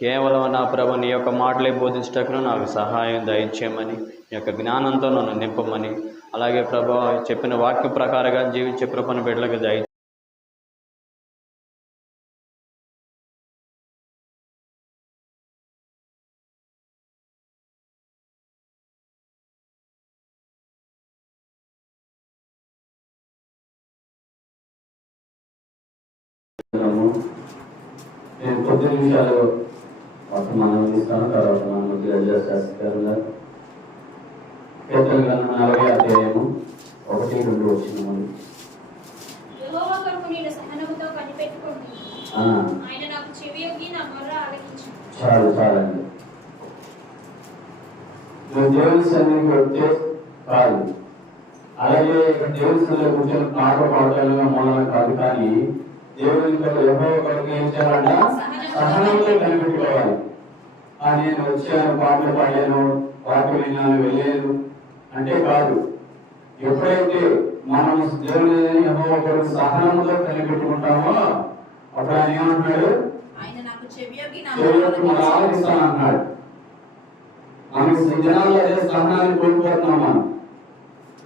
కేవలం నా ప్రభు నీ యొక్క మాటలే బోధించటకును నాకు సహాయం దయచేయమని, నీ యొక్క జ్ఞానంతో నన్ను నింపమని, అలాగే ప్రభు చెప్పిన వాక్య ప్రకారంగా జీవించే కృపను బిడ్డలకు దయ నేను కొద్ది నిమిషాలు వర్తమానం ఇస్తాను. తర్వాత మనం చేస్తారు. కీర్తన గ్రంథం 40వ అధ్యాయము 1-2 వచ్చినాము. యెహోవా కొరకు నేను సహనముతో కనిపెట్టుకుంటుని, ఆయన నాకు చెవియొగ్గి నా మొర్ర ఆలకించును. చాలండి. నువ్వు దేవుని సన్నిధికి వస్తే కాదు, అలాగే దేవుని సన్నిధిలో కూర్చొని పాట పాడటాలుగా మూలంగా కాదు, కానీ దేవుని యెహోవా కొరకు ఏం చేయాలంట? సహనంతో కనిపెట్టుకోవాలి. నేను వచ్చాను, పాటలు పాడాను, వాక్యం విన్నాను, వెళ్ళాను అంటే కాదు. ఎప్పుడైతే మనం దేవుని యెహోవా కొరకు సహనంతో కనిపెట్టుకుంటామో అప్పుడు ఆయన ఏమంటున్నాడు? చెవియొగ్గి మన ఆలకిస్తాను అన్నాడు. మనం దినాల్లో అదే సహనాన్ని కోల్పోతున్నాం. మనం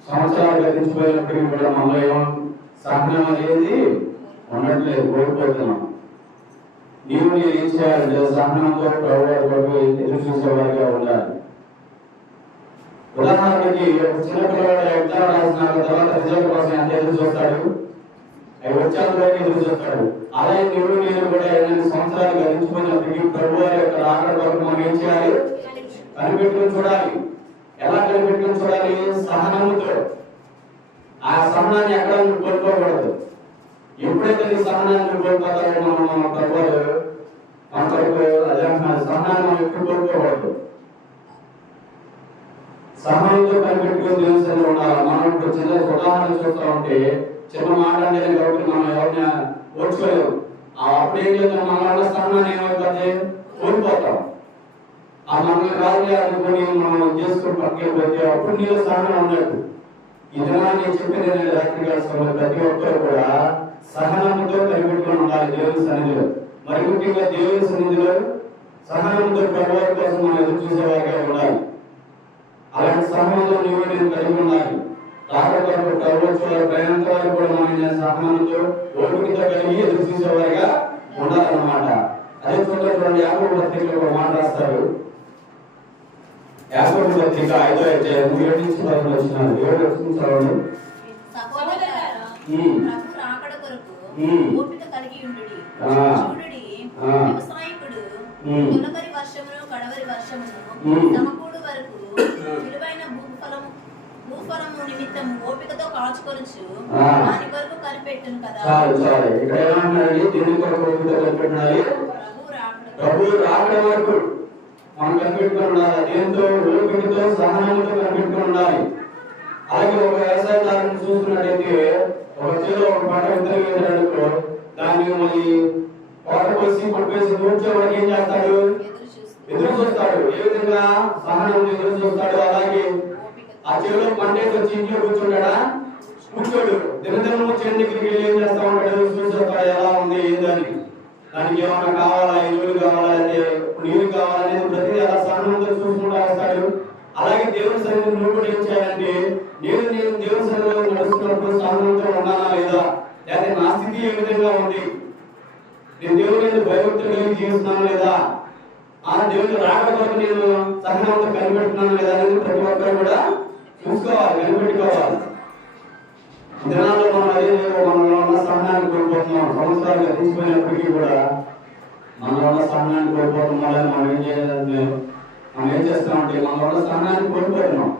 సంవత్సరాలు గతించిపోయినప్పటికీ కూడా మనలో ఏమో సహనం అనేది ఉండట్లేదు, కోల్పోతున్నాం. నేను ఏం చేయాలంటే సహనంతో ప్రభు ఎదురు చూసేవారిగా ఉండాలి. ఉదాహరణకి చిన్న పిల్లవాడు ఎగ్జామ్ రాసిన తర్వాత రిజల్ట్ కోసం ఎంత ఎదురు చూస్తాడు? వచ్చేంతలో ఎదురు చూస్తాడు. అలాగే నేను కూడా 8 సంవత్సరాలు గతించిపోయినప్పటికీ ప్రభు వారి యొక్క రాకడ కొరకు మనం ఏం చేయాలి? కనిపెట్టుకుని చూడాలి. ఎలా కనిపెట్టుకుని చూడాలి? సహనముతో. ఆ సహనాన్ని ఎక్కడ కోల్పోకూడదు. ఎప్పుడైతే నీ సహనాన్ని కోల్పోతారో మన ప్రభువారు మన కొరకు అదే సహనాన్ని మనం ఎప్పుడు కోల్పోకూడదు. సహనంతో కనిపెట్టుకుని దేవుని ఉండాలి. మనం ఇప్పుడు చిన్న ఉదాహరణ చూస్తూ ఉంటే చిన్న మాట అనేది కాబట్టి మనం ఎవరిని ఓడ్చుకోలేము. అప్పుడు ఏం చేద్దాం? మన వల్ల సహనాన్ని ఏమైపోతే కోల్పోతాం. ఆ మనల్ని రాజు అనుకుని మనం చేసుకుని పక్కకి పోతే అప్పుడు నీలో సహనం ఉండదు. ఇదిలా నేను చెప్పేది రాత్రికాల ప్రతి ఒక్కరు కూడా సహనంతో కనిపెట్టుకుని ఉండాలి దేవుని సన్నిధిలో. మరి ముఖ్యంగా దేవుని సన్నిధిలో సహనంతో ప్రభువారి కోసం మనం ఎదురు చూసేవారిగా ఉండాలి. అలాంటి సహనంతో నీవు నేను కలిగి ఉండాలి. రాకడ ప్రభుత్వ ప్రయాణంతో వారికి కూడా మనం సహనంతో ఓపికతో కలిగి ఎదురు చూసేవారిగా ఉండాలన్నమాట. అదే చూడండి యాకోబు పత్రికలో ఒక మాట రాస్తారు. యాకోబు పత్రిక 5వ అధ్యాయం 7 నుంచి 10 వచనాలు. 7 వచనం చదవండి. సహోదరులారా, ప్రభు రాకడ కొరకు ఓపిక కలిగి ఉండుడి. చూడుడి, వ్యవసాయకుడు తొలకరి వర్షమును కడవరి వర్షమును సమకూడు వరకు విలువైన భూఫలము నిమిత్తము ఓపికతో కాచుకొనుచు దాని కొరకు కనిపెట్టును కదా. చాలు ఇక్కడ ఏమన్నాడు? దీని కొరకు ఓపికతో కనిపెట్టాలి. ప్రభు రాకడ వరకు మనం కనిపెట్టుకుని ఉండాలి. దేంతో? ఓపికతో సహనంతో కనిపెట్టుకుని ఉండాలి. అలాగే ఒక వ్యవసాయదారుని చూస్తున్నట్టయితే ఒక చేలో ఒక పంట విత్తనం వేసినట్టు దాన్ని మళ్ళీ కోట కోసి కొట్టేసి కూర్చోవడానికి ఏం చేస్తాడు? ఎదురు చూస్తాడు. ఏ విధంగా సహనం ఎదురు చూస్తాడు. అలాగే ఆ చేలో పంట వచ్చి ఇంట్లో కూర్చుంటాడా? కూర్చోడు. దినదినము చెండు దగ్గరికి వెళ్ళి ఏం చేస్తా ఉంటాడు? చూస్తాడు ఎలా ఉంది ఏందని. దానికి ఏమన్నా కావాలా, ఎరువులు కావాలా, నీరు కావాలనేది ప్రతి అలా సహనంతో చూసుకుంటూ వస్తాడు. అలాగే దేవుని సన్నిధిలో నువ్వు కూడా ఏం చేయాలంటే నేను దేవుని సన్నిధిలో నడుస్తున్నప్పుడు సహనంతో ఉన్నానా లేదా, లేకపోతే నా స్థితి ఏ విధంగా ఉంది, నేను దేవుని భయభక్తులు కలిగి జీవిస్తున్నాను లేదా, ఆ దేవుని రాకడ కొరకు నేను సహనంతో కనిపెడుతున్నాను లేదా అనేది ప్రతి ఒక్కరు కూడా చూసుకోవాలి, కనిపెట్టుకోవాలి. దినాల్లో మనం అదే మనలో ఉన్న సహనాన్ని కోల్పోతున్నాం. సంవత్సరాలు గతించిపోయినప్పటికీ కూడా మనలో ఉన్న సహనాన్ని కోల్పోతున్నామని మనం ఏం చేస్తున్నామంటే మనలో ఉన్న సహనాన్ని కోల్పోతున్నాం.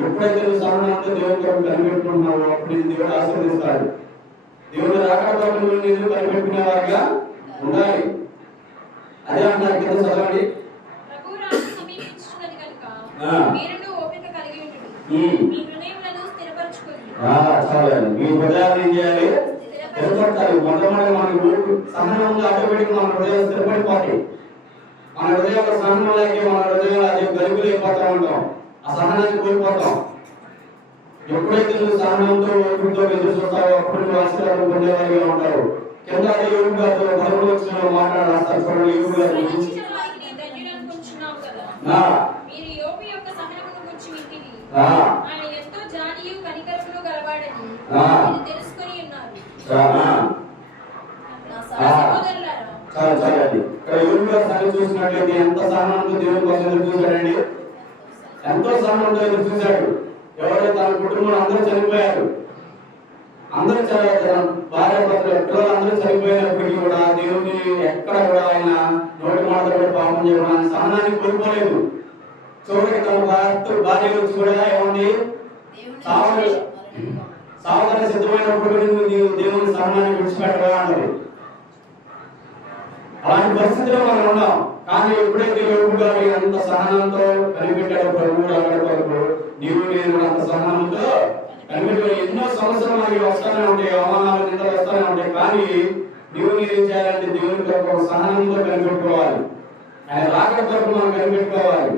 ఎప్పుడైతే నువ్వు సహనంతో దేవుని కొరకు కనిపెట్టుకుంటున్నావో అప్పుడు నేను దేవుడు ఆశీర్వదిస్తాడు. దేవుడు రాకడ కొరకు నువ్వు నేను కనిపెట్టుకునే వారిగా ఉండాలి. అదే అంటారు కింద చదవండి. ప్రభు రాకడ సమీపించుచున్నది కనుక మీరును ఓపిక కలిగి ఉండుడి. మీ హృదయములను స్థిరపరచుకోండి. చాలండి. మీ హృదయాన్ని ఏం చేయాలి? స్థిరపడతారు. మొట్టమొదటి మనకు సహనంగా ఆటోమేటిక్ మన హృదయం స్థిరపడిపోతాయి. మన హృదయంలో సహనం లేక మన హృదయంలో అది గలుగులు అయిపోతా ఉంటాం. ఆ సహనాన్ని కోల్పోతాం. ఎప్పుడైతే నువ్వు సహనంతో ఓపికతో ఎదురు చూస్తావో అప్పుడు నువ్వు ఆశీర్వాదం పొందేవారిగా ఉంటావు. కింద యోగు గారు 11 వచనంలో మాట్లాడారు చూడండి. యోగు గారు ఆ, మీరు యోబు యొక్క సహనమును గురించి వింటిరి. ఆ, ఆయన ఎంతో జాలియు కనికరములు గలవాడని ఆ. మీరు తెలుసుకొని ఉన్నారు. ఆ. నా సహోదరులారా, చాలా చాలా అండి. ఇక్కడ యోబు గారి సంగతి చూసినట్లయితే ఎంత సహనంతో దేవుని కోసం ఎదురు చూశాడండి. ఎంతో సహనంతో ఎదురు చూశాడు. ఎవరైతే తన కుటుంబంలో అందరూ చనిపోయారు, అందరూ భార్య భర్తలు పిల్లలు అందరూ చనిపోయినప్పటికీ కూడా దేవుని ఎక్కడ కూడా ఆయన నోటి మాటలు కూడా పాపం చేయడం, ఆయన సహనాన్ని కోల్పోలేదు. చివరికి తన భార్య వచ్చి కూడా ఏమండి సావధాన సిద్ధమైనప్పుడు నీవు దేవుని సహనాన్ని విడిచిపెట్టగా అన్నది. అలాంటి పరిస్థితిలో మనం ఉన్నాం. కానీ ఎప్పుడైతే యోబు గారు అంత సహనంతో కనిపెట్టాడో ప్రభువు అక్కడి వరకు నీవు నేను అంత సహనంతో కనిపెట్టాడు. ఎన్నో సంవత్సరాలు మనకి వస్తూనే ఉంటాయి, అవమానాలు నిందలు వస్తూనే ఉంటాయి. కానీ నీవు నేను చేయాలంటే దేవుని కొరకు సహనంతో కనిపెట్టుకోవాలి. ఆయన రాకడ కొరకు మనం కనిపెట్టుకోవాలి.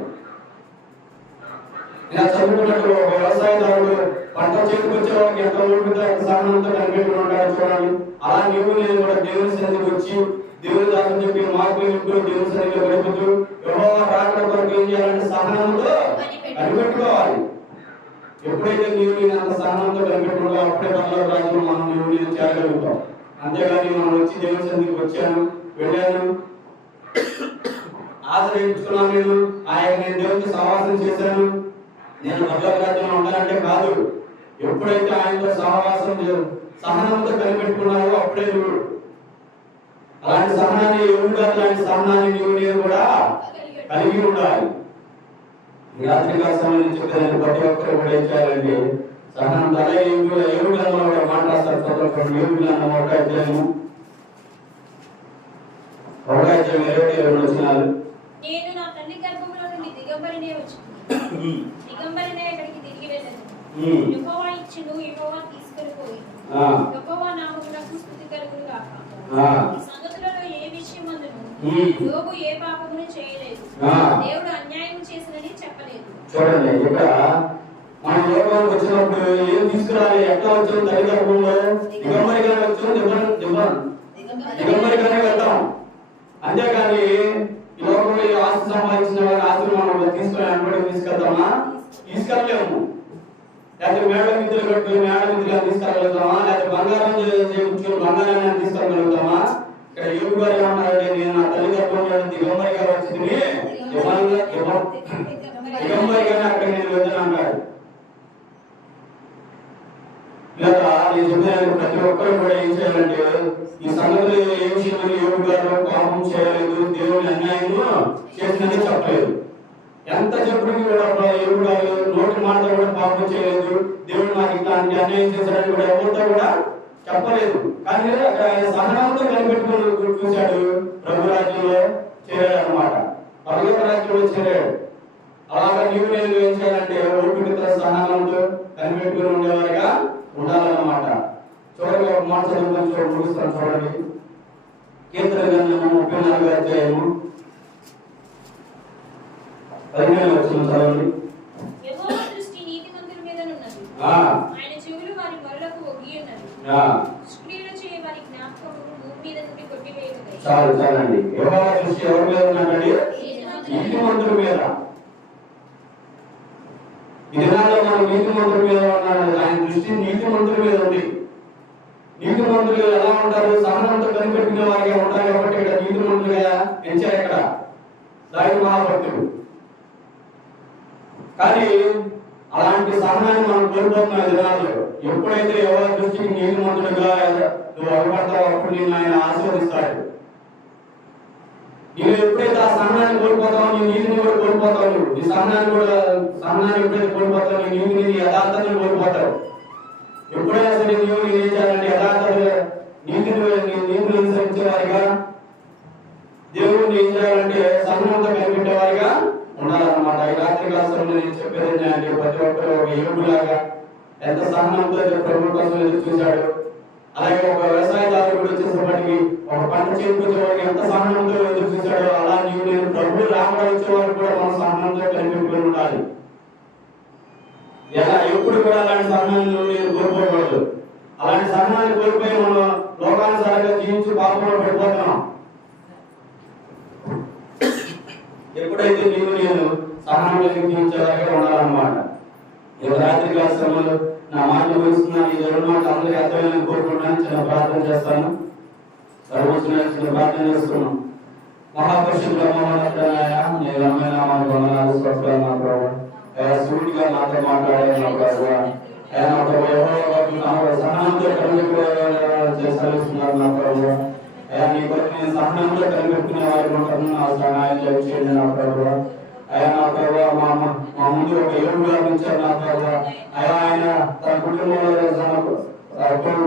ఇలా చదువుకున్నట్టు ఒక వ్యవసాయదారుడు పంట చేతికి వచ్చే వాళ్ళకి ఎంత ఓపికతో ఎంత సహనంతో కనిపెట్టుకుని ఉంటాడు చూడండి. అలా నీవు నేను కూడా దేవుని సన్నిధికి వచ్చి దేవుని దాని చెప్పి మార్పులు వింటూ దేవుని సన్నిధిలో గడుపుతూ యెహోవా రాకడ కొరకు ఏం చేయాలంటే సహనంతో కనిపెట్టుకోవాలి. ఎప్పుడైతే నీవు నేను అంత సహనంతో కనిపెట్టుకుంటావు అప్పుడే పర్లోక రాజ్యంలో మనం నీవు నేను చేరగలుగుతాం. అంతేగాని మనం వచ్చి దేవుని సన్నిధికి వచ్చాను, వెళ్ళాను, ఆశ్రయించుకున్నాను, నేను దేవునికి సహవాసం చేశాను, నేను పర్లోక రాజ్యంలో ఉంటానంటే కాదు. ఎప్పుడైతే ఆయనతో సహవాసం సహనంతో కనిపెట్టుకున్నావో అప్పుడే నువ్వు అలాంటి సహనాన్ని లాంటి సహనాన్ని నీవు నేను కూడా కలిగి ఉండాలి. రాత్రికాల సమయం చెప్పేదాన్ని ప్రతి ఒక్కరు కూడా ఏం చేయాలంటే సహనం. అలాగే ఏడు గ్రంథంలో కూడా మాట్లాడతారు. చదువుకోండి. ఏడు గ్రంథం 1వ అధ్యాయము 27 వచనాలు. నేను నా తల్లి గర్భములో నుండి దిగంబరినే వచ్చాను, దిగంబరినే ఎక్కడికి తిరిగి వెళ్ళను. యెహోవా ఇచ్చును, యెహోవా తీసుకొని పోయి, యెహోవా నామమునకు స్తుతి కలుగును గాక. ఈ సంగతులలో ఏ విషయమందును యోబు ఏ పాపమును చేయలేదు, దేవుడు అన్యాయం చేసినని చెప్పలేదు. చూడండి, ఇక్కడ మన లోకానికి వచ్చినప్పుడు ఏం తీసుకురాలి, ఎట్లా వచ్చాం, తల్లి గర్భంలో దిగంబరిగానే వచ్చాం, దిగంబరిగానే వెళ్తాం. అంతేకాని ఈ లోకంలో ఈ ఆస్తి సంపాదించిన వారి ఆస్తిని మనం తీసుకుని అనుకోవడం తీసుకెళ్తామా? తీసుకెళ్ళలేము. లేకపోతే మేడ మిద్దులు కట్టుకుని మేడ మిద్దులు తీసుకెళ్ళగలుగుతామా? లేకపోతే బంగారం చేయించుకుని బంగారాన్ని తీసుకెళ్ళగలుగుతామా? ఇక్కడ యోబు గారు ఏమన్నారంటే నేను నా తల్లి గర్భంలో దిగంబరిగా వచ్చింది, దిగంబరిగానే అక్కడ నేను వెళ్తాను అన్నాడు. లేదా నేను చెప్పిన ప్రతి ఒక్కరు కూడా ఏం చేయాలంటే ఈ సంగతులు ఏ విషయంలో యోబు గారు పాపం చేయలేదు, దేవుని అన్యాయం చేసినది చెప్పలేదు. ఎంత చెప్పినది కూడా యోబు గారు నోటి మాట కూడా పాపం చేయలేదు, దేవుడు నాకు ఇట్లాంటి అన్యాయం చేశాడని కూడా ఎవరితో కూడా చెప్పలేదు. కానీ అక్కడ సహనంతో కనిపెట్టుకుని చూశాడు, ప్రభు రాజ్యంలో చేరాడు అనమాట, పరలోక రాజ్యంలో చేరాడు. అలాగా నీవు నేను ఏం చేయాలంటే ఓపికతో సహనంతో కనిపెట్టుకుని ఉండేవారిగా ఉండాలన్నమాట. చూడండి, ఒక మాట చదువుకొని ముగిస్తాను. చూడండి, కీర్తన గ్రంథము 34వ అధ్యాయము 15వ వచనం చదవండి. యెహోవా దృష్టి నీతిమంతుల మీదనున్నది, ఆయన చెవులు వారి మొరలకు ఒగ్గి ఉన్నవి. దుష్క్రియలు చేయ వారి జ్ఞాపకము భూమి మీద నుండి కొట్టివేయుటకై. చాలండి. యెహోవా దృష్టి ఎవరి మీద ఉన్నదండి? నీతిమంతుల మీద. ఈ దినాల్లో మనం నీతిమంతుల మీద ఉన్నాడు. ఆయన దృష్టి నీతిమంతుల మీద ఉంది. నీతిమంతులు ఎలా ఉంటారు? సహనంతో కనిపెట్టిన వారిగా ఉంటారు. కాబట్టి ఇక్కడ నీతిమంతులుగా ఎంచారు ఇక్కడ దానికి మహాభక్తుడు. కానీ అలాంటి సహనాన్ని మనం కోల్పోతున్నాం ఈ దినాల్లో. ఎప్పుడైతే ఎవరి దృష్టికి నీతిమంతులుగా నువ్వు అలవాడతావు అప్పుడు నేను ఆయన ఆశీర్వదిస్తాడు. నీవు ఎప్పుడైతే ఆ సహనాన్ని కోల్పోతావు నీ నీతిని కూడా కోల్పోతావు. నువ్వు నీ సహనాన్ని ఎప్పుడైతే కోల్పోతావు నీ నీతిని యథార్థతను కోల్పోతావు. ఎప్పుడైనా సరే నీవు ఏం చేయాలంటే యథార్థత నీతిని అనుసరించే వారిగా, దేవుడిని ఏం చేయాలంటే సహనంతో కనిపెట్టే వారిగా ఉండాలన్నమాట. ఈ రాత్రి కాలంలో నేను చెప్పేది ఏంటంటే ప్రతి ఒక్కరు ఒక యోగులాగా ఎంత సహనంతో ప్రభు కోసం ఎదురు చూశాడు. అలాగే ఒక వ్యవసాయదారుడు వచ్చేసరికి ఒక పంట చేకూర్చేవాడికి ఎంత సహనంతో ఎదురు చూశాడో అలా నీవు నేను ప్రభు రాకడ వచ్చేవారు కూడా మనం సహనంతో కనిపెట్టుకుని ఉండాలి. ఎలా ఎప్పుడు కూడా అలాంటి సహనాన్ని నేను కోల్పోకూడదు. అలాంటి సహనాన్ని కోల్పోయి మనం లోకానుసారంగా జీవించి పాపంలో పడిపోతున్నాం. ఎప్పుడైతే నీవు నేను సహనం చూపించేలాగా ఉండాలన్నమాట. రాత్రి కాల సమయంలో నా మాట వస్తున్నాను, ఈ రెండు మాటలు అందరికీ అర్థమైనా కోరుకుంటున్నాను. చిన్న ప్రార్థన చేస్తాను. సర్వోన్నత చిన్న ప్రార్థన చేస్తున్నాం. మహాపరిశుద్ధ సూటిగా నాతో మాట్లాడే నా ప్రభువా, సహనంతో చేస్తున్నారు నా ప్రభువా. నీ కొరకు నేను సహనంతో కనిపెట్టుకునే వారి నా సహాయం చేయండి నా ప్రభువా. నా ప్రభువా మా ముందు ఒక యోగుగా ఉంచారు నా ప్రభువా. ఆయన తన కుటుంబంలో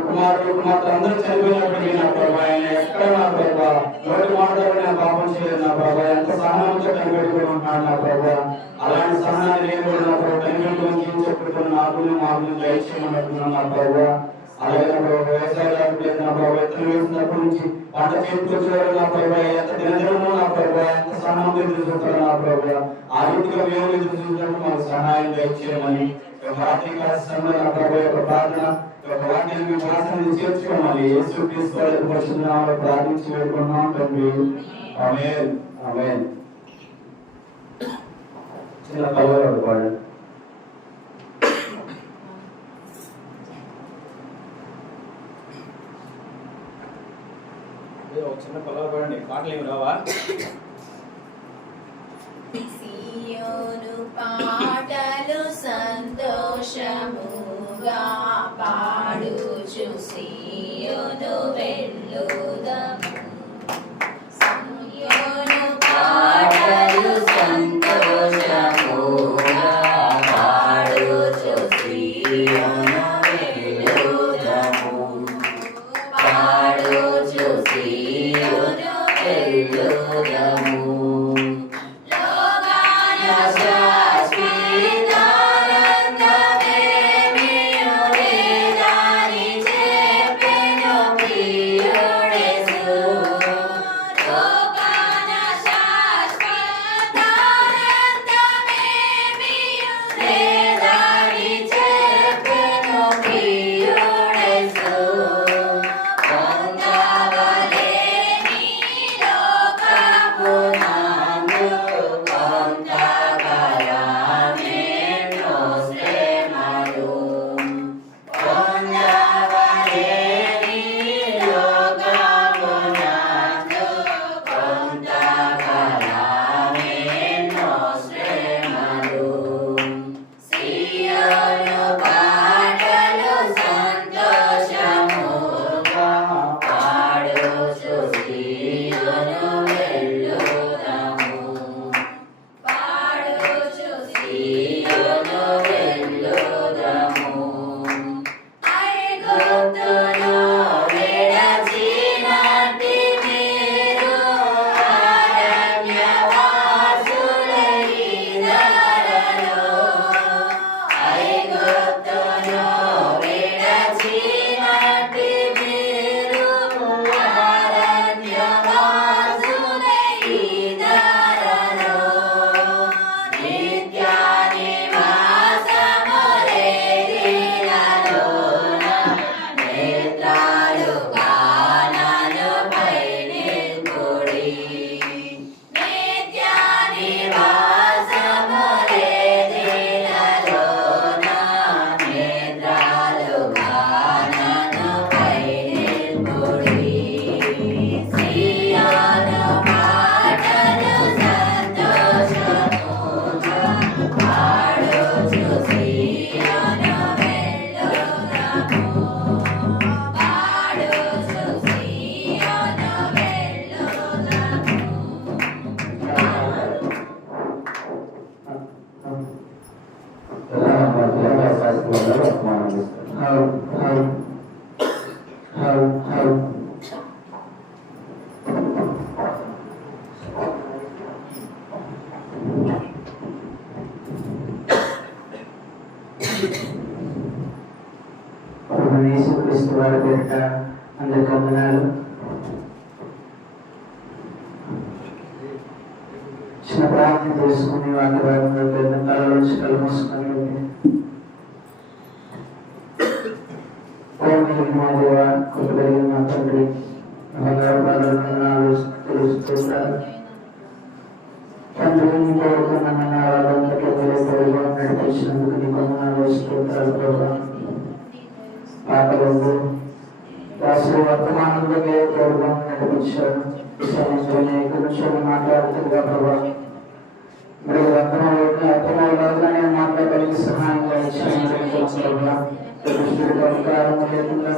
కుమారుడు కుమార్తె అందరూ చనిపోయినప్పటికీ నా ప్రభావ ఆయన ఎక్కడ నా ప్రభావ నోటి మాటలు నేను పాపం చేయలేదు నా ప్రభావ. ఎంత సహనంతో కనిపెట్టుకుని ఉంటున్నాడు నా ప్రభావ. అలాంటి సహనాన్ని నేను కూడా నా ప్రభావ కనిపెట్టుకుని చెప్పుకుని నాకు దయచేయమన్నట్టున్నాను నా ప్రభావ. అలాగే నా ప్రభావ వ్యవసాయాలు నా ప్రభావ ఎత్తులు వేసినప్పటి నుంచి పంట చేతికొచ్చేవారు నా ప్రభావ. ఎంత దినదినమో నా ప్రభావ ఎంత సహనంతో ఎదురు చూస్తారు నా ప్రభావ. ఆ రీతిగా మేము ఎదురు చూసినప్పుడు మాకు సహాయం దయచేయమని నా ప్రభావ యొక్క ప్రార్థన వాక్యాన్ని భాషను చేర్చుకోమని యేసు క్రీస్తు వారి పరిశుద్ధ నామములో ప్రార్థించి వేడుకుంటున్నాం తండ్రి. ఆమేన్ ఆమేన్. చిన్న పల్లవి పాడండి. చిన్న పల్లవి పాడండి. పాటలు ఏమి రావా? సియోను పాటలు సంతోషముగా పాడుచు సియోను వెళ్ళుదము. సియోను పాటలు సంతోషముగా పాడుచు సియోను వెళ్ళుదము. పాడుచు సియోను వెళ్ళుదము. యేసుక్రీస్తు వారి పేరిట అందరికీ వందనాలు. చిన్న ప్రార్థన చేసుకుని వాటి కళలోంచి కళ్ళు మూసుకొని మా దేవ కృపగలిగిన మా తండ్రి తండ్రి నడిపించినందుకు నీ వందనాలు స్తోత్రాలు ప్రభా. ఆకలిలో అసలు వర్తమానంలో మీరు ప్రభావం నడిపించారు. ఈ సమయంలోనే కొంచెం మాట్లాడుతుందిగా ప్రభా, మరి అర్థమవులాగా నేను మాట్లాడడానికి సహాయంగా ఇచ్చిన అధికారం లేకుండా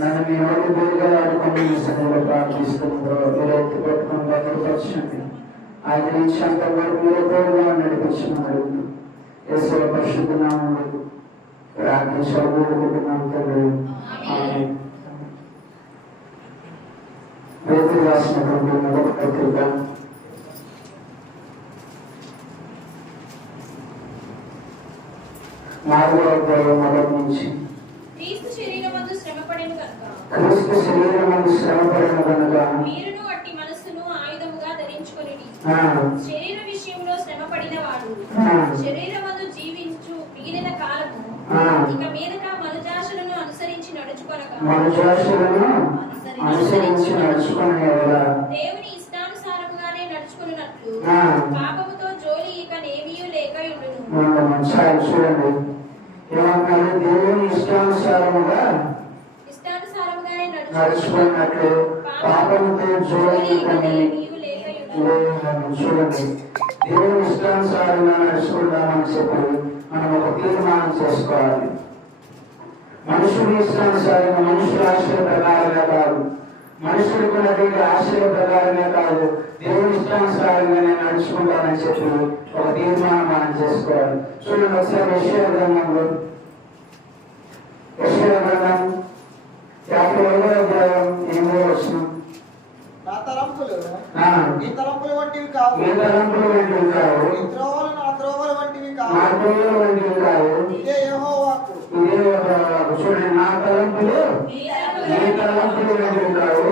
నన్ను మీ నోటి బోరుగా ఆడుకొని ఈ సమయంలో ప్రార్థిస్తున్నాం. మీరు ఎత్తి పెట్టుకుని భద్రపరచండి. ఆయన నుంచి అంతవరకు మీరు తోడుగా నడిపించున్నారు. యేసు పరిశుద్ధ నామములో ప్రార్థించుకుంటున్నాం తండ్రి. ఆమేన్. పేతురు రాసినటువంటి మొదటి పత్రిక 4వ అధ్యాయం మొదటి నుంచి. క్రీస్తు శరీరమందు శ్రమపడెను కనుక మీరును అట్టి మనస్సును ఆయుధముగా ధరించుకొనిడి. శరీర విషయంలో శ్రమపడిన వాడు శరీరమందు జీవించు మిగిలిన కాలము ఇక మీదట మనుజాశలను అనుసరించి దేవుని ఇష్టానుసారముగానే నడుచుకున్నట్లు పాపముతో జోలి ఇక నేమియు లేక ఉండును. చూడండి ఏమన్నాడు? దేవుని ఇష్టానుసారముగానే నడుచుకున్నట్లు పాపముతో జోలి ఇక నేమియు లేక ఉండును. చూడండి, దేవుని ఇష్టానుసారంగా నడుచుకుంటామని చెప్పి మనం ఒక తీర్మానం చేసుకోవాలి. మనుషుడి ఇష్టానుసారంగా, మనుషుల ఆశల ప్రకారంగా కాదు, మనుషులకు ఉన్నటువంటి ఆశల ప్రకారంగా కాదు, దేవుని ఇష్టానుసారంగా నేను నడుచుకుంటానని చెప్పి ఒక తీర్మానం మనం చేసుకోవాలి. చూడండి ఒకసారి యెషయా గ్రంథంలో, యెషయా గ్రంథం 51వ అధ్యాయం 8వ వచనం. నా తలంపులు ఆ, నీ తలంపుల వంటివి కావు, నీ తలంపులు వంటివి కావు, నీ త్రోవలు నా త్రోవల వంటివి కావు. నా త్రోవల వంటివి కావు. ఇదే యెహోవాకు. ఇదే ఒక చూడండి, నా తలంపులు నీ తలంపులు వంటివి కావు,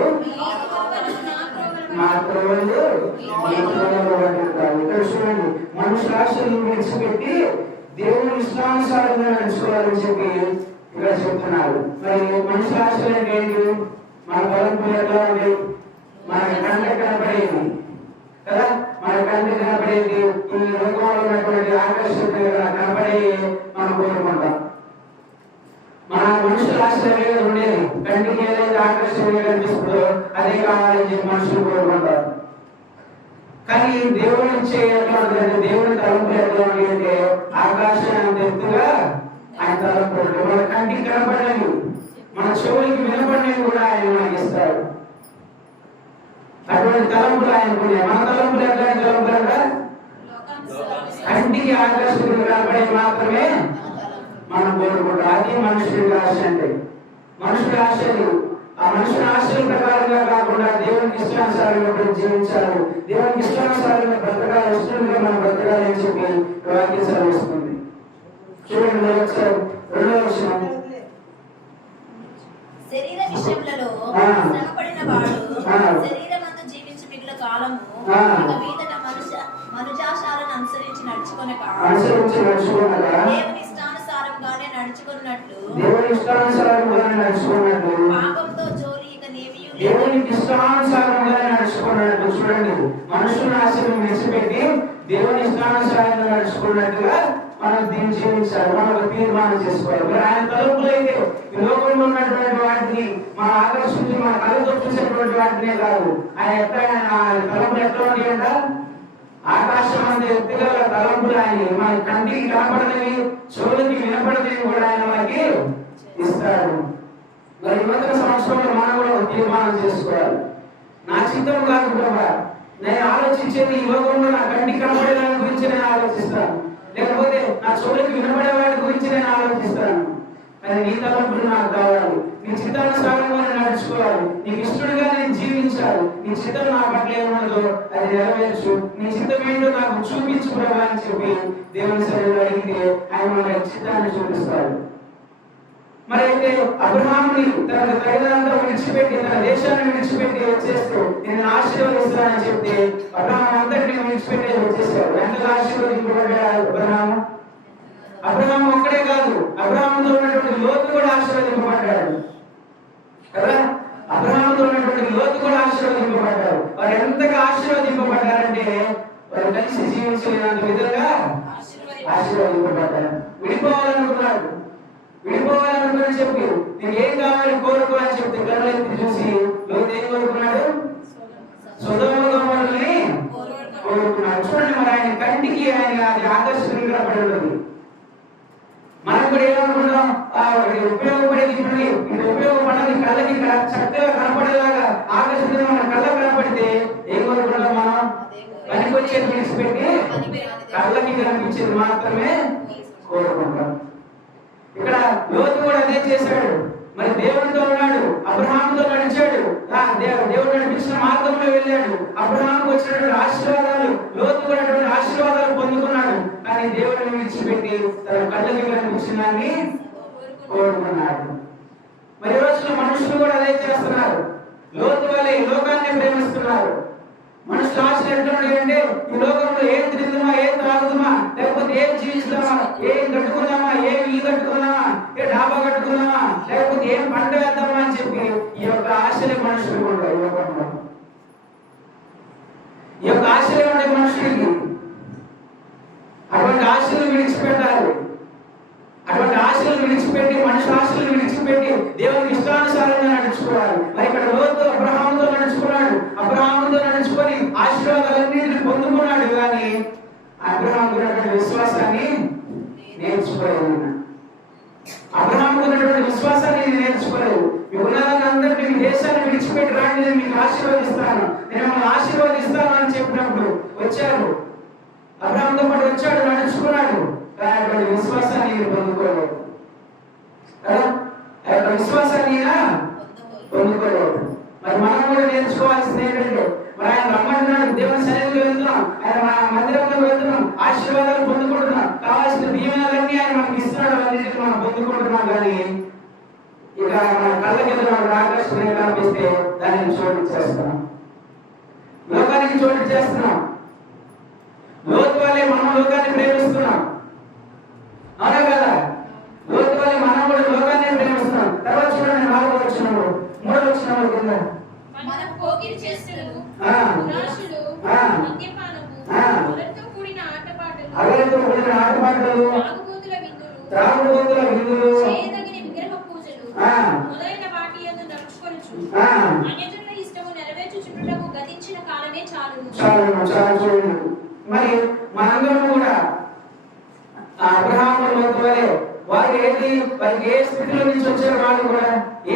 నా త్రోవలు నీ త్రోవల వంటివి కావు. ఇక్కడ చూడండి, మనుషుల ఆశలను విడిచిపెట్టి దేవుని ఇష్టానుసారంగా నడుచుకోవాలని చెప్పి ఇక్కడ చెప్తున్నారు. మరి మనుషుల ఆశలు అంటే ఏంటి? మన తలంపులు ఎట్లా ఉంటాయి? మన కంటికి కనపడేది కదా, మన కంటికి కనపడేది ఈ లోకంలో ఉన్నటువంటి ఆకర్షణగా కనపడే మనం కోరుకుంటాం. మన మనుషుల ఆశ్చర్యంగా ఉండేది, కంటికి ఏదైతే ఆకర్షణగా కనిపిస్తుందో అదే కావాలని చెప్పి మనుషులు కోరుకుంటారు. కానీ దేవుడు ఇచ్చే ఎట్లా ఉంటుందంటే, దేవుని తలంపులు ఎట్లా ఉంది అంటే ఆకాశాన్ని అంత ఎత్తుగా ఆయన తలంపులు. మన కంటికి కనపడేవి, మన చెవులకి వినపడేవి కూడా ఆయన మనకి ఇస్తాడు. అటువంటి తలంపులు ఆయనకున్నాయి. మన తలంపులు ఎట్లాంటి తలంపులు అంటే కంటికి ఆకర్షణ కనపడే మాత్రమే మనం కోరుకుంటాం. అది మనుషుడి ఆశ అంటే. మనుషుడి ఆశలు ఆ మనుషుల ఆశల ప్రకారంగా కాకుండా దేవునికి ఇష్టానుసారంగా జీవించాలి, దేవునికి ఇష్టానుసారంగా బ్రతకాలి, ఇష్టంగా మనం బ్రతకాలి అని చెప్పి వాక్యం సెలవిస్తుంది. చూడండి ఒకసారి 2వ వచనం. శరీర విషయములలో శ్రమపడిన వాడు శరీరమందు జీవించి మిగిలిన కాలము ఇక మీదట మనుజాశాలను అనుసరించి నడుచుకొనక దేవుని ఇష్టానుసారంగానే నడుచుకున్నట్లు పాపంతో జోలి ఇక నేమియు లేదు. దేవునికి ఇష్టానుసారంగా నడుచుకున్నట్టు. చూడండి, మనుషుల ఆశను విడిచిపెట్టి దేవుని ఇష్టానుసారంగా నడుచుకున్నట్టుగా మనం దీన్ని జీవించాలి. మనం ఒక తీర్మానం చేసుకోవాలి. మరి ఆయన తలుపులు అయితే ఈ లోకంలో ఉన్నటువంటి వాటిని మన ఆకర్షించి మన కళ్ళతో చూసేటువంటి వాటినే కాదు, ఆయన తలుపులు ఎట్లా ఉంటాయంట? ఆకాశం అంత ఎత్తుగల తలంపులు ఆయన మన కంటికి కనపడనివి, చెవులకి వినపడనివి కూడా ఆయన మనకి ఇస్తాడు. మరి నూతన సంవత్సరంలో మనం కూడా ఒక తీర్మానం చేసుకోవాలి. నా చిత్తం కాదు ప్రభా, నేను ఆలోచించేది ఈ లోకంలో నా కంటికి కనపడే దాని గురించి నేను ఆలోచిస్తాను, లేకపోతే నా చెవులకి వినపడే వాటి గురించి నేను ఆలోచిస్తాను. కానీ నీ తలంపులు నాకు కావాలి, నీ చిత్తానుసారంగా నేను నడుచుకోవాలి, నీకు ఇష్టడుగా నేను జీవించాలి. నీ చిత్తం నా పట్ల ఏమన్నదో అది నెరవేర్చు, నీ చిత్తం ఏంటో నాకు చూపించు ప్రభా అని చెప్పి దేవుని సన్నిధిలో అడిగితే ఆయన మన చిత్తాన్ని చూపిస్తాడు. మరి అయితే అబ్రహాముని తన తల్లిదండ్రులను విడిచిపెట్టి తన దేశాన్ని విడిచిపెట్టి వచ్చేస్తూ నేను ఆశీర్వదిస్తానని చెప్తే అబ్రహాం అంతటిని విడిచిపెట్టి వచ్చేసాడు. ఎంతగా ఆశీర్వదింపబడ్డాడు అబ్రహాము? అబ్రహాం ఒక్కడే కాదు, అబ్రహాముతో ఉన్నటువంటి లోతు కూడా ఆశీర్వదింపబడ్డాడు కదా. అబ్రహాముతో ఉన్నటువంటి లోతు కూడా ఆశీర్వదింపబడ్డారు. వారు ఎంతగా ఆశీర్వదింపబడ్డారంటే వారు కలిసి జీవించలేనంత విధంగా ఆశీర్వదింపబడ్డాడు. విడిపోవాలనుకున్నాడు చెప్పి నీకు ఏం కావాలి కోరుకో అని చెప్తే కళ్ళెత్తి చూసి లోతు ఏం కోరుకున్నాడు? సొదొమ గొమొర్రాని కోరుకున్నాడు. చూడండి, మరి ఆయన కంటికి ఆయన అది ఆకర్షణీయంగా పడి మనం కూడా ఏమనుకుంటాం, ఉపయోగపడేది చూడండి, ఇది ఉపయోగపడాలి, కళ్ళకి చక్కగా కనపడేలాగా ఆకర్షణీయంగా మన కళ్ళకి కనపడితే ఏం కోరుకుంటాం? మనం పనికొచ్చేది విడిచిపెట్టి కళ్ళకి కనిపించేది మాత్రమే కోరుకుంటాం. ఇక్కడ లోతు కూడా అదే చేశాడు. మరి దేవుడితో ఉన్నాడు, అబ్రహాముతో నడిచాడు, దేవుడు నడిపించిన మార్గంలో వెళ్ళాడు. అబ్రహాముకు వచ్చినటువంటి ఆశీర్వాదాలు, లోతు కూడా అటువంటి ఆశీర్వాదాలు పొందుకున్నాడు. కానీ దేవుడిని విడిచిపెట్టి తన కళ్ళకి కనిపించిన దాన్ని కోరుకున్నాడు. మరి ఈ రోజుల్లో మనుషులు కూడా అదే చేస్తున్నారు. లోతు వల్లే ఈ లోకాన్ని ప్రేమిస్తున్నారు. మనుషులు ఆశలు ఎట్లుంటాయంటే ఈ లోకంలో ఏం తిరుగుదామా, ఏం తాగుదామా, లేకపోతే ఏం జీవిస్తామా, ఏం కట్టుకుందామా, ఏం ఇల్లు కట్టుకుందామా, ఏ డాబా కట్టుకుందామా, లేకపోతే ఏం పంట వేద్దామా అని చెప్పి ఈ యొక్క ఆశలే మనుషులు ఉంటాయి. ఈ యొక్క ఆశలే ఉంటాయి మనుషులకి. అటువంటి ఆశలు విడిచిపెట్టాలి. అటువంటి ఆశలు విడిచిపెట్టి, మనుషుల ఆశలు విడిచిపెట్టి దేవునికి ఇష్టానుసారంగా నడుచుకోవాలి. మరి ఇక్కడ లోతు అబ్రహాముతో నడుచుకున్నాడు. అబ్రహాముతో నడుచుకొని ఆశీర్వాదాలన్నింటినీ పొందుకున్నాడు. కానీ అబ్రహాముకు ఉన్నటువంటి విశ్వాసాన్ని నేర్చుకోలేదు. అబ్రహాముకు ఉన్నటువంటి విశ్వాసాన్ని నేర్చుకోలేదు. మీ ఉన్నదాన్ని అందరినీ మీ దేశాన్ని విడిచిపెట్టి రాండి, నేను మీకు ఆశీర్వదిస్తాను, నేను మిమ్మల్ని ఆశీర్వదిస్తాను అని చెప్పినప్పుడు వచ్చారు. అబ్రహాముతో పాటు వచ్చాడు, నడుచుకున్నాడు. కానీ అటువంటి విశ్వాసాన్ని పొందుకోలేదు కదా, ఆ యొక్క విశ్వాసాన్ని పొందుకోలేదు. మరి మనం కూడా నేర్చుకోవాల్సింది ఏంటంటే, మరి ఆయన రమ్మంటున్నాడు, దేవుని సన్నిధికి వెళ్తున్నాం, ఆయన మందిరంలో వెళ్తున్నాం, ఆశీర్వాదాలు పొందుకుంటున్నాం, కావాల్సిన దీవెనలన్నీ ఆయన మనకి ఇస్తున్నాడు, అన్నిటికీ మనం పొందుకుంటున్నాం. కానీ ఇక మన కళ్ళకి ఎదురు ఆకర్షణ కనిపిస్తే దానిని చోటు చేస్తున్నాం, లోకానికి చోటు చేస్తున్నాం. లోతు వల్లే మనం లోకాన్ని ప్రేమిస్తున్నాం, అవునా కదా? లోతు వల్లే మనం కూడా లోకాన్ని ప్రేమిస్తున్నాం. తర్వాత చూడండి, 4వ వచనంలో 3వ వచనంలో కింద మన పోకిరి చేష్టలు, దురాశలు, మద్యపానము, అలతో కూడిన ఆటపాటలు, త్రాగుబోతుల విందులు, చేయదగిన విగ్రహ పూజలు మొదలైన వాటి యందు నడుచుకొనుచు అన్యజనుల ఇష్టము నెరవేర్చుచున్నటకు గతించిన కాలమే చాలును. మరి మనందరం కూడా అబ్రహాము లోతు వలె వారికి ఏ స్థితిలో నుంచి వచ్చారో వాళ్ళు కూడా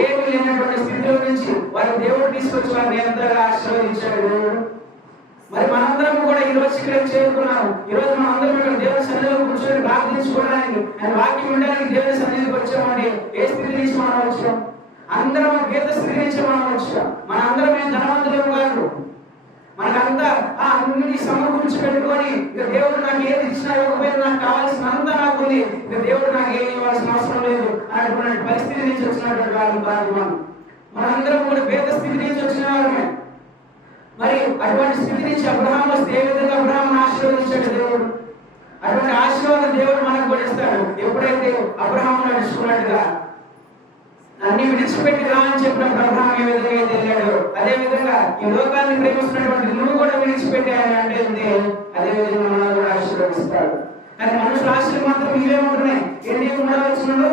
ఏమీ లేనటువంటి స్థితిలో నుంచి వారి దేవుడు తీసుకొచ్చి వారిని ఎంతగా ఆశీర్వదించాడు దేవుడు. మరి మనందరం కూడా ఈ రోజు ఇక్కడికి చేరుకున్నాము. ఈ రోజు మనం అందరం ఇక్కడ దేవుని సన్నిధిలో కూర్చొని ప్రార్థించుకోవడానికి, ఆయన వాక్యం వినడానికి దేవుని సన్నిధికి వచ్చామండి. ఏ స్థితి నుంచి మనం వచ్చాం? అందరం పేద స్థితి నుంచి మనం వచ్చాం. మన అందరం ఏం ధనవంతులేం కాదు. మనకంతా అన్నిటి సమకూర్చి పెట్టుకొని ఇక దేవుడు నాకు ఏది ఇచ్చినా ఇవ్వకపోయినా నాకు కావాల్సిన అంతా నాకు ఉంది, ఇక దేవుడు నాకు ఏమి ఇవ్వాల్సిన అవసరం లేదు అనుకున్న పరిస్థితి నుంచి వచ్చినటువంటి వాళ్ళం కాదు. మనందరం కూడా పేద స్థితి నుంచి వచ్చిన వాళ్ళమే. మరి అటువంటి స్థితి నుంచి అబ్రహాము వస్తే ఏ విధంగా అబ్రహామును ఆశీర్వదించాడు దేవుడు, అటువంటి ఆశీర్వాదం దేవుడు మనకు కూడా ఇస్తాడు. ఎప్పుడైతే అబ్రహాము నడుచుకున్నట్టుగా అన్ని విడిచిపెట్టి రా అని చెప్పినప్పుడు అబ్రహాం ఏ విధంగా అయితే వెళ్ళాడు, అదే విధంగా ఈ లోకాన్ని ప్రేమిస్తున్నటువంటి నువ్వు కూడా విడిచిపెట్టి ఆయన అంటే అదే విధంగా మనల్ని కూడా ఆశీర్వదిస్తాడు. కానీ మనుషుల ఆశలు మాత్రం ఇవే ఉంటున్నాయి. ఏంటి ఉండవచ్చును?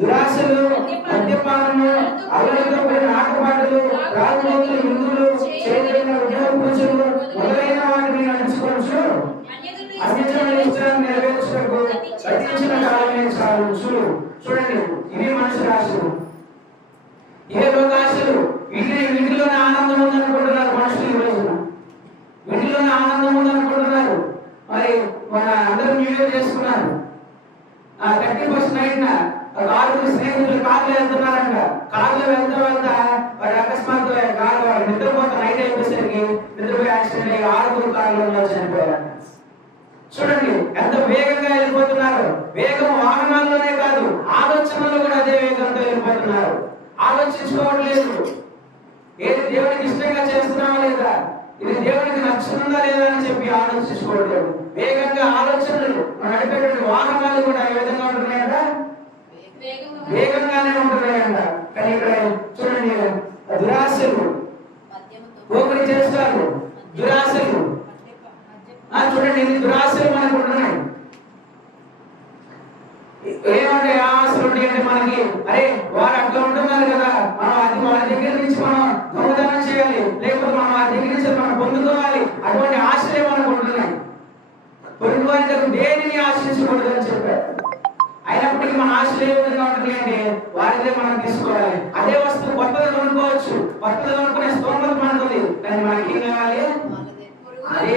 దురాశలు, మద్యపానము, అల్లరితో కూడిన ఆటపాటలు, త్రాగుబోతుల విందులు, చేయదగిన విగ్రహ పూజలు మొదలైన వాటిని నడుచుకోవచ్చు అన్యజనుల ఇష్టాన్ని నెరవేర్చుటకు గతించిన కాలమే చాలును. చూడండి, ఇవి మనుషుల ఆశలు, ఇవే లోకాశలు. వీటిలోనే ఆనందం ఉందనుకుంటున్నారు మనుషులు. ఈ రోజున వీటిలోనే ఆనందం ఉందనుకుంటున్నారు. మరి మన అందరూ న్యూ ఇయర్ చేసుకున్నారు. 31st నైట్ ఆరుగురు స్నేహితులు కార్లో వెళ్తున్నారంట. కార్లో వెళ్తా వాడు అకస్మాత్తు కారు నిద్రపోతా నైట్ అయిపోయేసరికి నిద్రపోయి యాక్సిడెంట్ అయ్యి 6 కార్లో చనిపోయారంట. చూడండి ఎంత వేగంగా వెళ్ళిపోతున్నారు. వేగం వాహనాల్లోనే కాదు, ఆలోచనలో కూడా అదే వేగంతో వెళ్ళిపోతున్నారు. ఆలోచించుకోవట్లేదు, ఏది దేవునికి ఇష్టంగా చేస్తున్నామా లేదా, ఇది దేవునికి నచ్చుతుందా లేదా అని చెప్పి ఆలోచించుకోవట్లేదు. వేగంగా ఆలోచనలు నడిపేటువంటి వాహనాలు కూడా ఏ విధంగా ఉంటున్నాయంట, వేగంగానే ఉంటున్నాయంట. కానీ ఇక్కడ చూడండి, దురాశలు, పోకరి చేస్తారు, దురాశలు. చూడండి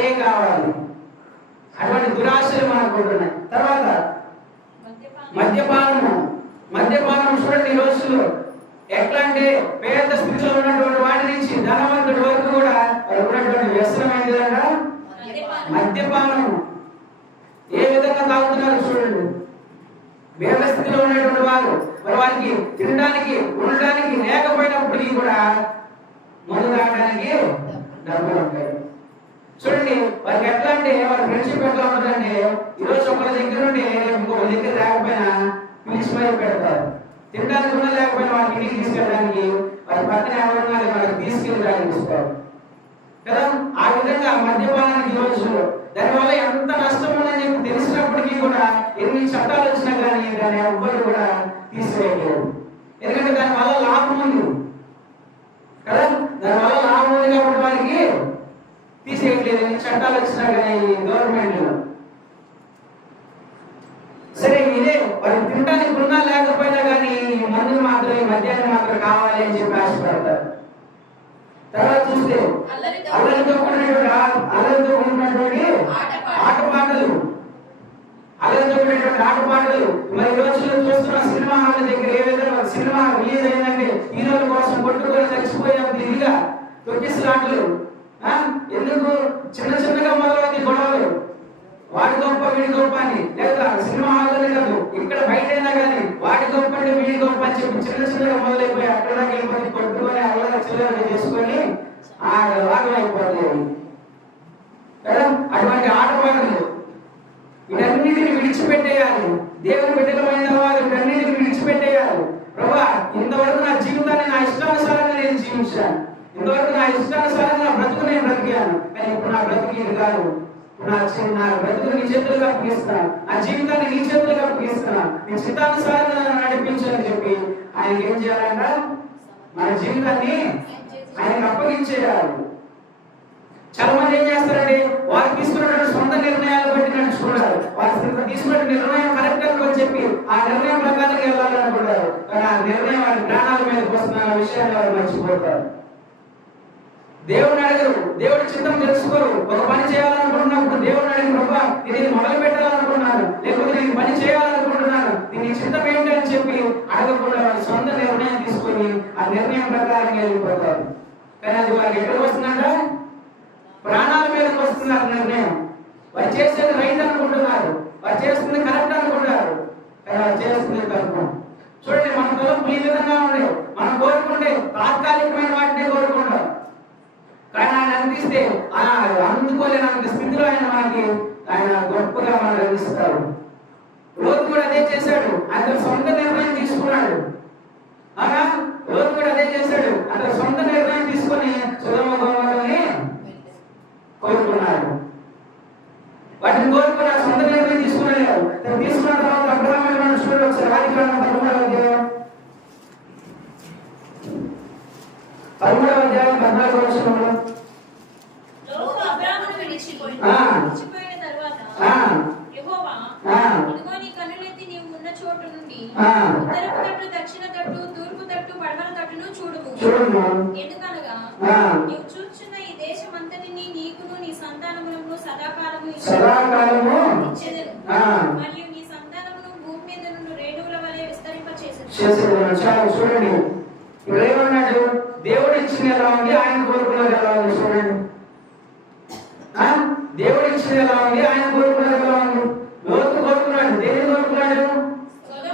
అదే కావాలి. అటువంటి దురాశలు మనకు ఉంటున్నాయి. తర్వాత మద్యపానం చూడండి ఈ రోజుల్లో ఎట్లా అంటే పేద స్థితిలో ఉన్నటువంటి వాడి నుంచి ధనవంతుడి వరకు కూడా ఉన్నటువంటి వ్యసనం ఏంటిదంట మద్యపానం. ఏ విధంగా తాగుతున్నారు చూడండి. పేద స్థితిలో ఉన్నటువంటి వారు మరి వారికి తినడానికి ఉండడానికి లేకపోయినప్పటికీ కూడా మందు తాగడానికి డబ్బులు ఉంటాయి. చూడండి వారికి ఎట్లా అంటే వారి ఫ్రెండ్షిప్ ఎట్లా ఉంటుందంటే ఈరోజు ఒకరి దగ్గర నుండి ఇంకొక దగ్గర లేకపోయినా పిలిచి మరీ పెడతారు. తినడానికి ఉన్న లేకపోయినా వాళ్ళకి ఇంటికి తీసుకెళ్ళడానికి వారి పక్కన ఎవరైనా వాళ్ళకి తీసుకెళ్ళడానికి ఇస్తారు కదా. ఆ విధంగా మద్యపానానికి ఈరోజు దానివల్ల ఎంత నష్టం ఉందని చెప్పి తెలిసినప్పటికీ కూడా ఎన్ని చట్టాలు వచ్చినా కానీ దాన్ని ఎవ్వరు కూడా తీసివేయలేరు. ఎందుకంటే దానివల్ల లాభం ఉంది కదా. దానివల్ల లాభం ఉంది కాబట్టి వారికి తీసేయట్లేదు. ఎన్ని చట్టాలు వచ్చినా కానీ గవర్నమెంట్ సరే ఇదే వారు తినడానికి ఉన్నా లేకపోయినా కానీ ఈ మందులు మాత్రం ఈ మద్యాన్ని మాత్రం కావాలి అని చెప్పి ఆశపడతారు. తర్వాత చూస్తే అల్లరితో కూడినటువంటి ఆటపాటలు మరి ఈ రోజుల్లో చూస్తున్న సినిమా హాల్ దగ్గర ఏ విధంగా సినిమా రిలీజ్ అయిందంటే హీరోల కోసం కొట్టుకొని చచ్చిపోయారు. ఇదిగా తొక్కిసలాటలు. ఎందుకు చిన్న చిన్నగా మొదలవుతాయి గొడవలు. వాడి గొప్ప వీడి గొప్ప అని. లేదా సినిమా హాల్లోనే కాదు ఇక్కడ బయట అయినా కానీ వాడి గొప్ప అంటే వీడి గొప్ప అని చెప్పి చిన్న చిన్నగా మొదలైపోయి అక్కడ వెళ్ళిపోయి కొట్టుకొని అల్లగా చిల్లరగా చేసుకొని లాగం అయిపోతాయి కదా. అటువంటి ఆటపాటలు వీటన్నిటిని విడిచిపెట్టేయాలి. దేవుని బిడ్డలమైన వారు వీటన్నిటిని విడిచిపెట్టేయాలి. ప్రభా ఇంతవరకు నా జీవితాన్ని నా ఇష్టానుసారంగా నేను జీవించాను. ఇంతవరకు నా ఇష్టానుసారంగా నా బ్రతుకు నేను బ్రతికాను. కానీ ఇప్పుడు నా బ్రతుకు ఇది కాదు. నా బ్రతుకు నీ చేతులుగా అప్పగిస్తున్నా. నా జీవితాన్ని నీ చేతులుగా అప్పగిస్తున్నా. నీ చిత్తానుసారంగా నన్ను నడిపించాలని చెప్పి ఆయనకి ఏం చేయాలంట? మన జీవితాన్ని ఆయనకు అప్పగించేయాలి. చాలా మంది ఏం చేస్తారంటే వారు తీసుకున్నటువంటి సొంత నిర్ణయాలు బట్టి నడుచుకుంటారు. వారు తీసుకున్న నిర్ణయం కరెక్ట్ అని చెప్పి ఆ నిర్ణయం ప్రకారం వెళ్ళాలనుకుంటారు. కానీ ఆ నిర్ణయం వారి ప్రాణాల మీదకి వస్తున్న విషయాన్ని వారు మర్చిపోతారు. దేవుని అడగరు, దేవుడి చిత్తం తెలుసుకోరు. ఒక పని చేయాలనుకుంటున్నప్పుడు దేవుని అడిగిన ప్రభా ఇది మొదలు పెట్టాలనుకున్నాను, లేకపోతే నేను పని చేయాలనుకుంటున్నాను, దీని చిత్తం ఏంటి అని చెప్పి అడగకుండా వారి సొంత నిర్ణయం తీసుకొని ఆ నిర్ణయం ప్రకారం వెళ్ళిపోతారు. కానీ అది వారికి ఎక్కడికి వస్తుందంట? ప్రాణాల మీదకి వస్తున్నారు నిర్ణయం. వారు చేసేది రైట్ అనుకుంటున్నారు, వారు చేస్తుంది కరెక్ట్ అనుకుంటారు, కానీ వారు చేస్తుంది తప్పు. చూడండి మన తలంపు ఈ విధంగా ఉండే మనం కోరుకుంటే తాత్కాలికమైన వాటినే కోరుకుంటాం. కానీ ఆయన అందిస్తే అందుకోలేనంత స్థితిలో ఆయన గొప్పగా మనకు అందిస్తాడు. లోతు కూడా అదే చేశాడు. ఆయన సొంత నిర్ణయం తీసుకున్నాడు. లోతు కూడా అదే చేశాడు. అతను సొంత నిర్ణయం తీసుకొని సొదొమ గొమొర్రాని కోరుకున్నాడు. వాటిని కోరుకుని ఆ సొంత నిర్ణయం తీసుకున్నాడు. తీసుకున్న తర్వాత అబ్రహాము మనుషులు ఒకసారి ఆదికాండం 13వ అధ్యాయం 14వ వచనంలో అబ్రాహామును విడిచిపోయిన తరువాత యెహోవా ఇదిగో నీ కన్నులెత్తి నీవు ఉన్న చోటు నుండి ఉత్తరపు తట్టు, దక్షిణ తట్టు, తూర్పు తట్టు, పడమర తట్టును చూడుము. ఎందుకనగా నీవు చూచున్న ఈ దేశమంతటిని నీకును నీ సంతానమునకు సదాకాలము ఇచ్చెదను. మరియు నీ సంతానమును భూమి మీద నుండి రేణువుల వలె విస్తరింపచేసెదను. చూడండి ఇక్కడ ఏమన్నాడు? దేవుడు ఇచ్చిన ఎలా ఉంది, ఆయన కోరుకున్నది ఎలా ఉంది. చూడండి దేవుడు ఇచ్చిన ఎలా ఉంది, ఆయన కోరుకున్నది ఎలా ఉంది. లోతు కోరుకున్నాడు. దేన్ని కోరుకున్నాడు?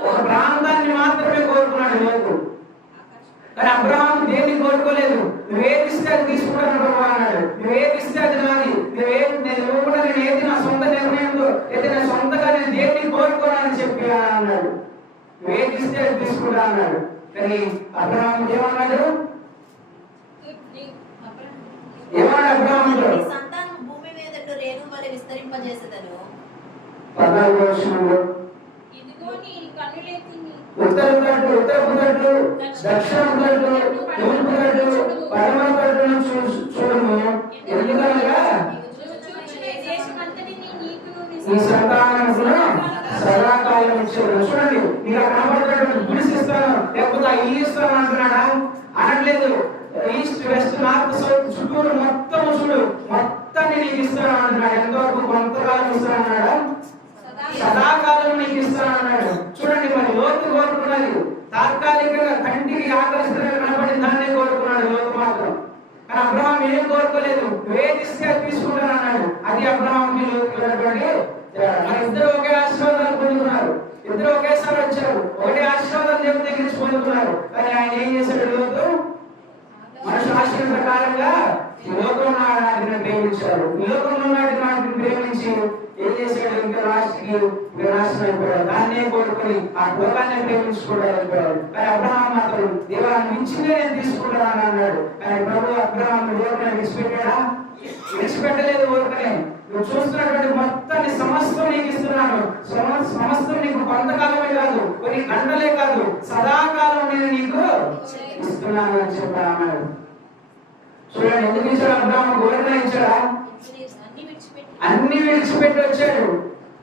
ఒక ప్రాంతాన్ని మాత్రమే కోరుకున్నాడు లోతు. కానీ అబ్రహాము దేన్ని కోరుకోలేదు. నువ్వేది ఇస్తే అది తీసుకుంటాను ప్రభు అన్నాడు. నువ్వేది ఇస్తే అది నాది. నేను ఇవ్వకుండా నేను ఏది నా సొంత నిర్ణయంతో అయితే నా సొంతగా నేను దేన్ని కోరుకోనని చెప్పి అన్నాడు. నువ్వేది ఇస్తే అది తీసుకుంటా అన్నాడు. కానీ అబ్రహాము ఏమన్నాడు? ఏమన్నాడు అబ్రహాము? సంతానం భూమి మీద రేణు వలె విస్తరింపజేసేదను. 14వ వచనంలో ఇదిగో నీ కన్నులెత్తి ఉత్తరపు తట్టు, దక్షిణపు తట్టు, తూర్పు తట్టు, పడమర తట్టును చూడుము. ఎందుకనగా నీ సంతానమును సదాకాలం ఇచ్చేదను. చూడండి నీకు కనబడుతున్నటువంటి గుడిసి ఇస్తాను, లేకపోతే ఆ ఇల్లు ఇస్తాను అంటున్నాడా? అనట్లేదు. ఈస్ట్, వెస్ట్, నార్త్, సౌత్ చుట్టూరు మొత్తం చూడు, మొత్తాన్ని నీకు ఇస్తాను నువ్వేది ఇస్తే అది తీసుకుంటాను అన్నాడు. అది అబ్రహాముకి ఇద్దరు ఒకే ఆశీర్వాదాలు పొందుకున్నారు. ఇద్దరు ఒకేసారి వచ్చారు, ఒకటే ఆశీర్వాదాలు దేవుని దగ్గర నుంచి పొందుకున్నారు. కానీ ఆయన ఏం చేశాడు? లోతు మనుషుల ఆశల ప్రకారంగా ఈ లోకంలో నాటిని ప్రేమించాడు. ఈ లోకంలో నాటిని ప్రేమించి ఏం చేశాడు? ఇంకా రాష్ట్రకి నాశనం అయిపోయాడు. దాన్నే కోరుకుని ఆ లోకాన్ని ప్రేమించుకోవడానికి. కానీ అబ్రహాం మాత్రం దేవాన్ని మించిందే నేను తీసుకుంటానని అన్నాడు. కానీ ప్రభు అబ్రహాం లోకాన్ని విడిచిపెట్టాడా? విడిచిపెట్టలేదు. ఊరుకనే నువ్వు చూస్తున్నటువంటి మొత్తాన్ని సమస్తం నీకు ఇస్తున్నాను. సమస్తం నీకు కొంతకాలమే కాదు, కొన్ని గంటలే కాదు, సదాకాలం నేను నీకు ఇస్తున్నాను అని చెప్పాను. చూడండి, ఎందుకు ఇచ్చాడు? అబ్రహాం ఊరికనే ఇచ్చాడా? అన్ని విడిచిపెట్టి వచ్చాడు.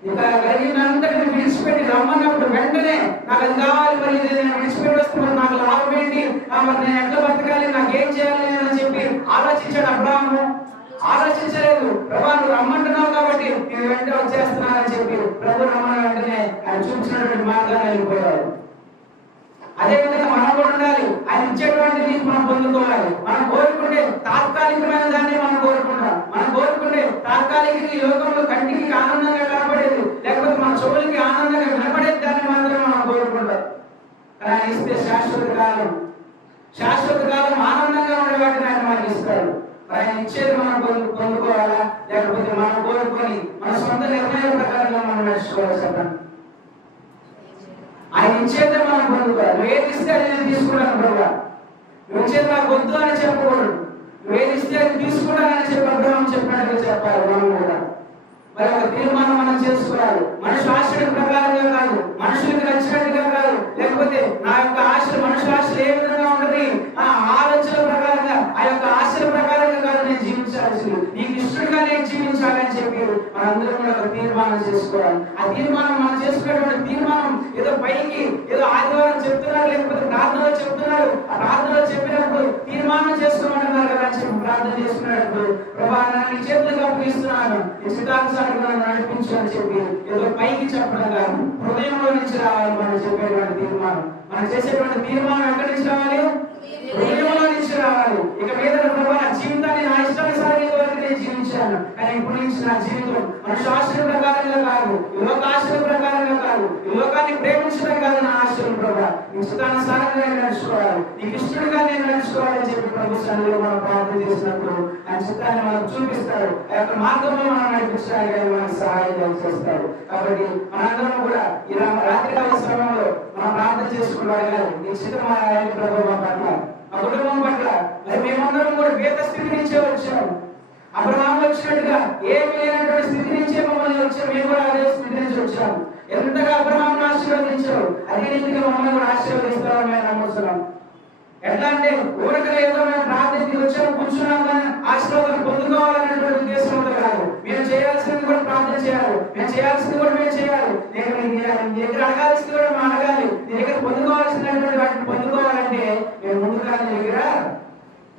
ఇక కలిగినంతటిని విడిచిపెట్టి రమ్మన్నప్పుడు వెంటనే నాకు అది కావాలి, మరి నేను విడిచిపెట్టి వస్తున్నాను, నాకు లాభం ఏంటి, మరి నేను ఎట్లా బతకాలి, నాకు ఏం చేయాలి అని చెప్పి ఆలోచించాడు అబ్రహాము. ఆలోచించలేదు. ప్రభు నువ్వు రమ్మంటున్నావు కాబట్టి నేను వెంటనే వచ్చేస్తున్నానని చెప్పి ప్రభు రమ్మన్న వెంటనే ఆయన చూపించినటువంటి మార్గాన్ని వెళ్ళిపోయాడు. అదే విధంగా మనం కూడా ఉండాలి. ఆయన ఇచ్చేటువంటి నీకు మనం పొందుకోవాలి. మనం కోరుకుంటే తాత్కాలికమైన దాన్ని మనం కోరుకుంటాం. మనం కోరుకుంటే తాత్కాలిక ఈ లోకంలో కంటికి ఆనందంగా కనపడేది, లేకపోతే మన చెవులకి ఆనందంగా వినపడేది దాన్ని మాత్రమే మనం కోరుకుంటాం. కానీ ఆయన ఇస్తే శాశ్వత కాలం ఆనందంగా ఉండే వాటిని ఆయన మనకి ఇస్తాడు. ఆయన ఇచ్చేది మనం పొందుకోవాలా, లేకపోతే మనం కోరుకొని మన సొంత నిర్ణయం ప్రకారంగా మనం నడుచుకోవాలి. చెప్పండి, ఆయన ఇచ్చేదే మనం పొందుకోవాలి. నువ్వు ఏది ఇస్తే అది నేను తీసుకున్నాను ప్రభు, నువ్వు ఇచ్చేది నాకు వద్దు అని చెప్పకూడదు. నువ్వు ఏది ఇస్తే అది తీసుకున్నానని చెప్పి అబ్రహాం చెప్పినట్టుగా చెప్పాలి. మనం కూడా మరి ఒక తీర్మానం మనం చేసుకోవాలి. మనుషుల ఆశల ప్రకారంగా కాదు, మనుషులకు నచ్చినట్టుగా కాదు, లేకపోతే నా యొక్క ఆశలు మనుషుల ఆశలు ఏ విధంగా ఉంటుంది ఆ ఆలోచన ప్రకారంగా, ఆ యొక్క ఆశల ప్రకారంగా కాదు నేను జీవించాల్సింది, నీకు ఇష్టంగా నేను జీవించాలని చెప్పి మనందరం కూడా ఒక తీర్మానం చేసుకోవాలి. ఆ తీర్మానం మనం చేసుకునేటువంటి తీర్మానం ఏదో పైకి ఏదో ఆదివారం చెప్తున్నారు, లేకపోతే ప్రార్థనలో చెప్తున్నారు. ఆ ప్రార్థనలో చెప్పినప్పుడు తీర్మానం చేసుకోమంటున్నారు కదా అని చెప్పి ప్రార్థన చేసుకునేటప్పుడు ప్రభా నీ చేతులకు అప్పగిస్తున్నాను, నీ చిత్తానుసారంగా నడిపించు అని చెప్పి ఏదో పైకి చెప్పడం కాదు, హృదయంలో నుంచి రావాలి. మనం చెప్పేటువంటి తీర్మానం, మనం చేసేటువంటి తీర్మానం ఎక్కడి నుంచి రావాలి? హృదయంలో నుంచి రావాలి. ఇక మీద ప్రభా నా జీవితాన్ని నా ఇష్టానుసారంగా వరకు నేను జీవించాను, కానీ ఇప్పటి నుంచి నా జీవితం మనుషుల ఆశల ప్రకారంగా కాదు, ఈ లోక ఆశల ప్రకారంగా కాదు, ఈ లోకాన్ని ప్రేమించడం కాదు నా ఆశలు ప్రభా, నీ ఇష్టానుసారంగా నేను నడుచుకోవాలి, నీకు ఇష్టంగా నేను నడుచుకోవాలని చెప్పి ప్రభు సన్నిధిలో మనం ప్రార్థన చేసినప్పుడు ఆయన చిత్తాన్ని మనకు చూపిస్తాడు. ఆ యొక్క మార్గంలో మనం నడిపించడానికి ఆయన మనకు సహాయం చేస్తాడు. కాబట్టి మనందరం కూడా ఈ రాత్రికాల సమయంలో మనం ప్రార్థన చేసుకున్నాడు కానీ నీ చిత్తం ఆయన ప్రభు మా పట్ల, మా కుటుంబం పట్ల, మరి మేమందరం కూడా వేద స్థితి నుంచే వచ్చాము. అబ్రహాము వచ్చినట్టుగా ఏమి లేనటువంటి స్థితి నుంచే మమ్మల్ని వచ్చాము. మేము కూడా అదే స్థితి నుంచి వచ్చాము. ఎంతగా అబ్రహామును ఆశీర్వదించారు అదే రీతిగా మమ్మల్ని కూడా ఆశీర్వదిస్తారని మేము నమ్ముతున్నాం. ఎట్లా అంటే ఊరకనే ఏదో మేము ప్రార్థనకి వచ్చాము కూర్చున్నాం కానీ ఆశీర్వాదం పొందుకోవాలనేటువంటి ఉద్దేశం కాదు. మేము చేయాల్సింది కూడా ప్రార్థన చేయాలి, మేము చేయాల్సింది కూడా మేము చేయాలి. నీ దగ్గర అడగాల్సింది కూడా మేము అడగాలి. నీ దగ్గర పొందుకోవాల్సినటువంటి వాటిని పొందుకోవాలంటే మేము ముందుగా నీ దగ్గర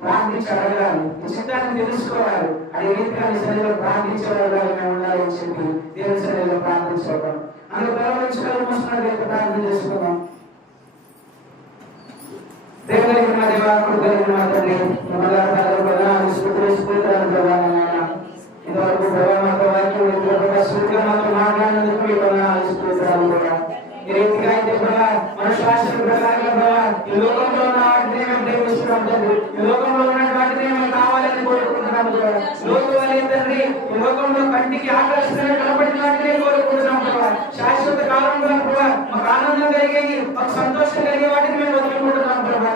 ప్రార్థించి అడగాలి, నిశ్చితాన్ని తెలుసుకోవాలి. అదే రీతిగా నీ సన్నిధిలో ప్రార్థించేవాళ్ళగా మేము ఉండాలని చెప్పి దేవుని సన్నిధిలో ప్రార్థించుకోవడం. అందులో ప్రవహించగల మోస్తున్నట్టు ప్రార్థన చేసుకుందాం. దేవునికి మా దేవా కృతజ్ఞతలు మా తండ్రి, ఇంతవరకు మాతో వాక్యం మాతో మాట్లాడినందుకు మీ ఈ రీతిగా అయితే మనుషుల ఆశల ప్రకారంగా ఈ లోకంలో ఉన్న వాటిని మేము ప్రేమిస్తున్నాం తండ్రి, ఈ లోకంలో ఉన్న వాటిని మేము కావాలని కోరుకుంటున్నాం. లోకం వల్ల తండ్రి ఈ లోకంలో కంటికి ఆకర్షణ కనబడిన వాటిని కోరుకుంటున్నాం ప్రభావ. శాశ్వత కాలంలో ప్రభావ మాకు ఆనందం కలిగేది, మాకు సంతోషం కలిగే వాటిని మేము వదులుకుంటున్నాం ప్రభావ.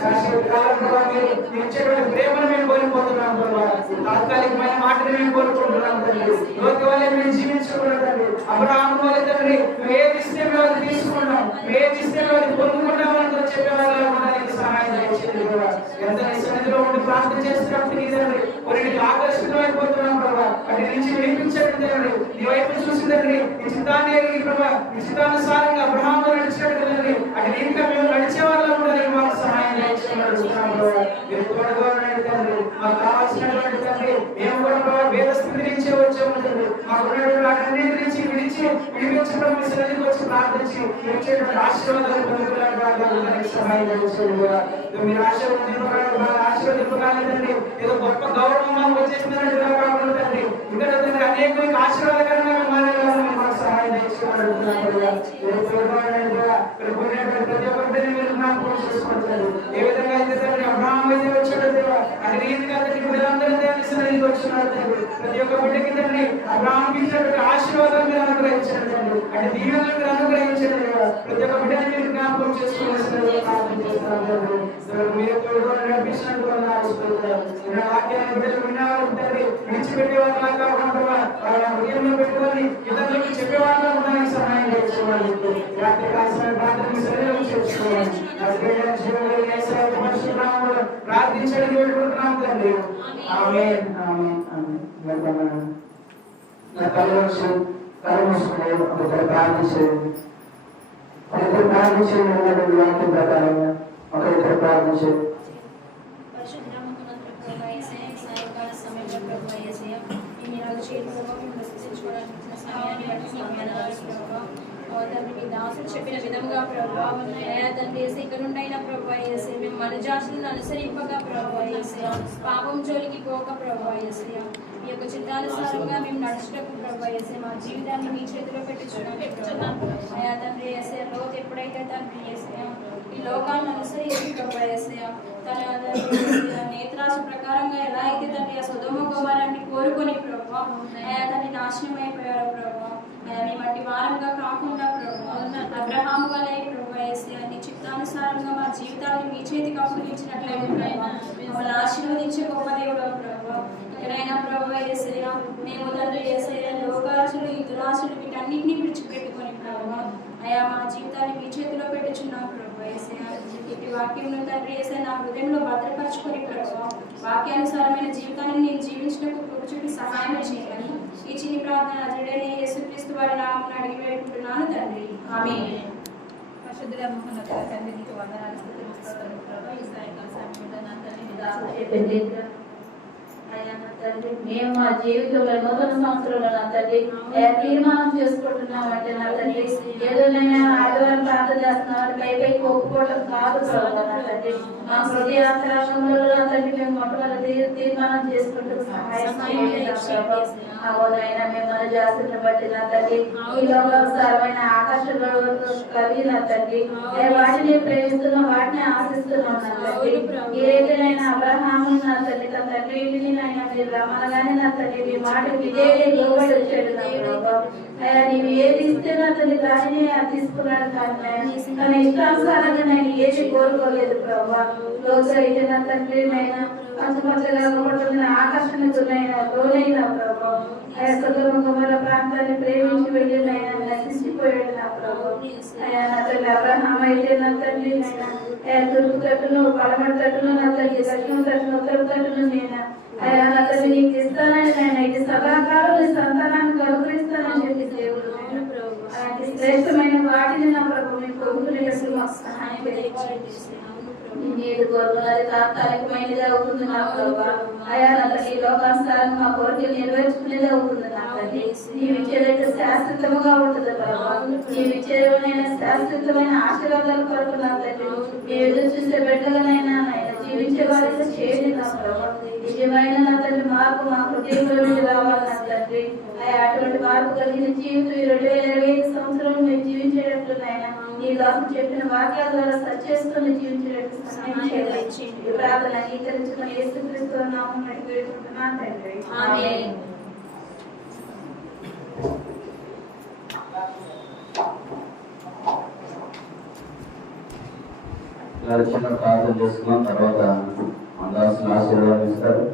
శాశ్వత కాలం ప్రభావ మీరు ఇచ్చేటువంటి ప్రేమను మేము కోల్పోతున్నాం ప్రభావ. తాత్కాలికమైన మాటని మేము కోరుకుంటున్నాం తండ్రి. లోక వల్లే మేము జీవించుకున్నాం తండ్రి. అబ్రహాము వల్ల తండ్రి నువ్వు ఏది ఇస్తే మేము అది తీసుకుంటాం, ఏది ఇస్తే మేము అది పొందుకుంటాం అని చెప్పేవాళ్ళ ఉండడానికి సహాయం చేయండి ప్రభావ. ఎంత నీ సన్నిధిలో ఉండి ప్రార్థన చేస్తున్నప్పుడు తండ్రి కొన్నిటికి ఆకర్షితమైపోతున్నాం ప్రభావ. వాటి నుంచి వినిపించండి తండ్రి, నీ వైపు చూసిందండి నీ చిత్తాన్ని ఎరిగి ప్రభావ, నీ చిత్తానుసారంగా అబ్రహాము నడిచినట్టు తండ్రి అటు ఇంకా మేము నడిచే వాళ్ళ ఉండడానికి మాకు సహాయం చేయించుకున్నాం ప్రభావ. మీరు తోడుగా తండ్రి, మాకు కావాల్సినటువంటి తండ్రి మేము కూడా ప్రభావ వేద స్థితి నుంచే వచ్చాము తండ్రి. మాకు ఉన్నటువంటి వాటన్నిటి నుంచి విడిపించడం మీ సన్నిధికి వచ్చి ప్రార్థించి ఇచ్చేటువంటి ఆశీర్వాదాలు పొందుకోవడానికి సహాయం చేయించండి. మీరు ఆశీర్వదింపగాలండి, ఏదో గొప్ప గౌరవం మాకు వచ్చే చేసుకుంటారు. ఏ విధంగా అయితే తండ్రి అబ్రహాము అయితే వచ్చాడు దేవా, అదే రీతిగా తండ్రి బిడ్డలందరూ దేవుని సన్నిధికి వచ్చినారు తండ్రి. ప్రతి ఒక్క బిడ్డకి తండ్రి అబ్రహాముకి ఇచ్చినటువంటి ఆశీర్వాదాలు మీరు అనుగ్రహించారు తండ్రి, అంటే దీవెనలు మీరు అనుగ్రహించారు దేవా. ప్రతి ఒక్క బిడ్డని మీరు జ్ఞాపకం చేసుకోవాల్సిందిగా ప్రార్థన చేస్తున్నాం తండ్రి. మీరు తోడుగా నడిపించినట్టు వాక్యాన్ని బిడ్డలు వినేవారు తండ్రి, విడిచిపెట్టేవారు కాకుండా వాళ్ళ హృదయంలో పెట్టుకొని ఇతరులకు చెప్పేవాళ్ళ ఉండడానికి సహాయం చేసుకోవాలి. రాత్రి కాసిన ప్రార్థనకి సరిగ్గా చేసుకోవాలి. ప్రార్థించడానికి వేడుకుంటున్నాం తండ్రి. ఆమేన్ ఆమేన్ ఆమేన్. నా కళ్ళు కలుసుకుని ఒకరు ప్రార్థించేది, ఒకరిద్దరు ప్రార్థించేది, వాక్యం ప్రకారంగా ఒకరిద్దరు ప్రార్థించేది. దాసులు చెప్పిన విధంగా ప్రభావం తండ్రి ఇక్కడ నుండైనా ప్రభావ చేసే మేము మన జాతులను అనుసరింపగా ప్రభావ చేసే పాపం జోలికి పోక ప్రభావ చేసే ఈ యొక్క చిత్తానుసారంగా మేము నడుచుటకు ప్రభావ చేసే మా జీవితాన్ని మీ చేతిలో పెట్టుచున్నాం అయా తండ్రి చేసే లోతు ఎప్పుడైతే తండ్రి చేసే ఈ లోకాలను అనుసరించి ప్రభావ చేసే తన నేత్రాశ ప్రకారంగా ఎలా అయితే తండ్రి ఆ సొదొమ గొమొర్రాని కోరుకొని ప్రభావ అయా తండ్రి నాశనం అయిపోయారు ప్రభావ మేము అట్టి వారంగా కాకుండా ప్రభావ అబ్రహాము వలె ప్రభావ నీ చిత్తానుసారంగా మా జీవితాన్ని మీ చేతికి అప్పగించినట్లయితే మమ్మల్ని ఆశీర్వదించే గొప్ప దేవుడు ప్రభావ. ఎక్కడైనా ప్రభావ యేసయ్యా మేము తండ్రి యేసయ్యా లోకాశలు ఈ దురాశలు వీటన్నిటిని విడిచిపెట్టుకొని ప్రభావ అయా మా జీవితాన్ని మీ చేతిలో పెట్టుచున్నాం ప్రభావ యేసయ్యా. ఇటు వాక్యం తండ్రి యేసయ్యా నా హృదయంలో భద్రపరచుకొని ప్రభావ వాక్యానుసారమైన జీవితాన్ని నేను జీవించడానికి కృప సహాయం చేయమని ఈ చిన్ని ప్రార్థన అజడైన యేసుక్రీస్తు వారి నామమున అడిగి వేడుకుంటున్నాను తండ్రి. ఆమేన్. పరిశుద్ధుల మహోన్నత తండ్రి నీకు వందనాలు స్తుతిస్తున్నాను ప్రభువా. ఈ సాయంకాల సమయంలో నా తండ్రి నీ దాసుడు అయ్యా నా తండ్రి మేము మా జీవితంలో నూతన సంవత్సరంలో నా తండ్రి తీర్మానం చేసుకుంటున్నాం అంటే నా తండ్రి ఏదోనైనా ఆదివారం ప్రార్థన చేస్తున్నాం పై ఒప్పుకోవడం కాదు ప్రభువా. నా తండ్రి మా హృదయాంతరంగంలో నా తండ్రి మేము మొట్టమొదటి తీర్మానం చేసుకుంటూ సహాయం చేయండి ప్రభావ. అవునైనా మేము మన జాతులను బట్టి నా తండ్రి ఈ లోకానుసారమైన ఆకర్షణలో కవి నా తండ్రి వాటిని ప్రేమిస్తున్నాం, వాటిని ఆశిస్తున్నాం నా తండ్రి. ఏదైనా అబ్రహాము నా తండ్రి తన తండ్రి ఇంటినైనా మీరు రమ్మనగానే నా తండ్రి మీ మాట విజయ లోబడి వచ్చాడు నా ప్రభావ. అయ్యా నీవు ఏది ఇస్తే నా తండ్రి దానిని తీసుకున్నాడు కానీ తన ఇష్టానుసారంగా నేను ఏది కోరుకోలేదు ప్రభావ. లోక అయితే నా తండ్రి నైనా పంచపంచగా ఆకర్షణకులైన లోనైన ప్రభావ. అయ్యా సొదొమ గొమొర్రా ప్రాంతాన్ని ప్రేమించి వెళ్ళి నైనా నశించిపోయాడు నా ప్రభావ. అయ్యా నా తండ్రి అబ్రహాము అయితే నా తండ్రి నైనా తూర్పు తట్టును పడమటి తట్టును నా తండ్రి దక్షిణ తట్టును ఉత్తర తట్టును నేను అయ్యా నా తండ్రి నీకు ఇస్తానని నేను ఇది సదాకాలం నీ సంతానానికి అనుగ్రహిస్తానని చెప్పి దేవుడు అలాంటి శ్రేష్టమైన వాటిని నా ప్రభు మీకు పొందుకునేటట్లు మాకు సహాయం చేయండి. నీరు కోరుకున్నది తాత్కాలికమైనది అవుతుంది నా ప్రభు. అయా నా తండ్రి లోకానుసారం మా కోరికలు నెరవేర్చుకునేది అవుతుంది నా తండ్రి. నీవు ఇచ్చేదైతే శాశ్వతముగా ఉంటుంది ప్రభు. నీవు ఇచ్చేదైనా శాశ్వతమైన ఆశీర్వాదాల కొరకు నా తండ్రి మేము ఎదురు చూసే బిడ్డలనైనా జీవించే వారితో చేయండి నా ప్రభు. నిజమైన నా తండ్రి మార్పు మా హృదయంలో నుండి రావాలి నా తండ్రి. అయ్యా అటువంటి మార్పు కలిగిన జీవితం ఈ 2025 సంవత్సరంలో మేము జీవించేటట్లునైనా నీ దాసులు చెప్పిన వాక్యాల ద్వారా సరిచేసుకొని జీవించేటట్లు సహాయం చేయండి. ఈ ప్రార్థన అంగీకరించుకొని యేసుక్రీస్తు నామమున అడిగి వేడుకుంటున్నాను తండ్రి. ఆమేన్. చిన్న ప్రార్థన చేసుకున్నాం, తర్వాత మందాసుని ఆశీర్వాదిస్తారు.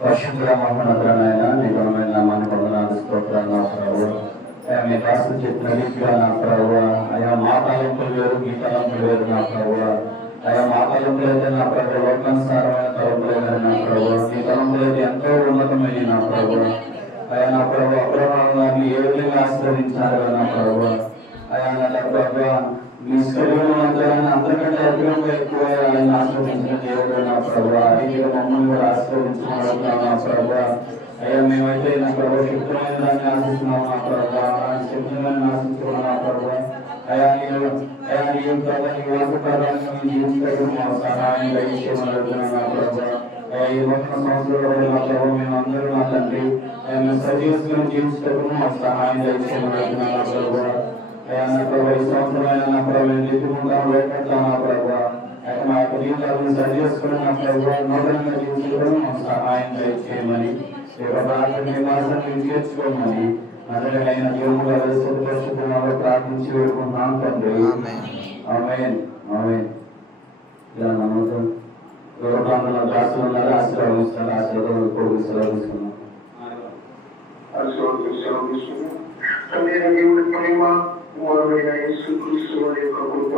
పరిశుద్ధ మహోన్నతుడైన నీ ఘనమైన నామానికి వందనాలు స్తోత్రాలు నా ప్రభువా. అయ్యా మీ దాసులు చెప్పిన రీతిగా నా ప్రభువా అయ్యా మా తలంపులు వేరు మీ తలంపులు వేరు నా ప్రభువా. అయ్యా మా తలంపులు అయితే నా ప్రభు లోకానుసారమైన తలంపులే కానీ నా ప్రభువా మీ తలంపులు అయితే ఎంతో ఉన్నతమైన నా ప్రభువా. అయ్యా నా ప్రభు అబ్రహాము గారిని ఏ విధంగా ఆశీర్వదించారు నా ప్రభువా. అయ్యా నా ప్రభువా మీ శరీరం అందరికంటే అధికంగా ఎక్కువ ఆయన ఆశీర్వదించిన దేవుడు నా ప్రభువా. అడిగిన మమ్మల్ని కూడా ఆశీర్వదించిన నా ప్రభువా. అయ్యా మేమైతే నా ప్రభు శక్తిమైన దాన్ని ఆశిస్తున్నాం నా ప్రభువా, శక్తిమైన ఆశిస్తున్నాం నా ప్రభువా. అయ్యా నీ వాసపదాన్ని జీవించడం మా సహాయం దయచేయమని అడుగుతున్నాం నా ప్రభువా. అయ్యా ఈ నూతన సంవత్సరంలో నా ప్రభు మేమందరూ నా తండ్రి మేము సజీవంగా జీవించడం మా సహాయం దయచేయమని అడుగుతున్నాం నా ప్రభువా. అయ్యా నా ప్రభావ ఈ సంవత్సరమైన నా ప్రభావ ఎత్తుకుంటాను భయపడతాను నా ప్రభావ మా యొక్క జీవితాలను సరి చేసుకుని నా ప్రభావ నూతనంగా జీవించుకోవడం మాకు సహాయం దయచేయమని ఈ యొక్క ప్రార్థన నివాసాన్ని చేర్చుకోమని నదులైన దేవుడు పరిశుద్ధంలో ప్రార్థించి వేడుకుంటున్నాం తండ్రి. ఆమేన్ ఆమేన్. ఇలా నమ్మకం దూరప్రాంతంలో దాసులు ఉన్నారు, ఆశీర్వదిస్తారు. ఆశీర్వాదాలు కొడుకు సెలవు తీసుకున్నాం. దేవుడి ప్రేమ మూలమైన యేసుక్రీస్తు యొక్క కృప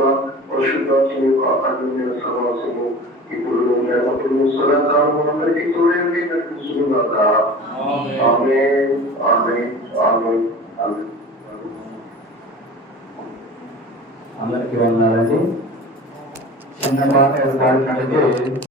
పరిశుద్ధాత్మ యొక్క అన్యోన్య సహవాసము ఇప్పుడు ఎల్లప్పుడూ సదాకాలం అందరికీ తోడేండి నడిపిస్తుగాక. ఆమేన్ ఆమేన్ ఆమేన్ ఆమేన్. అందరికీ వందనాలండి. చిన్న పాట పాడినట్లయితే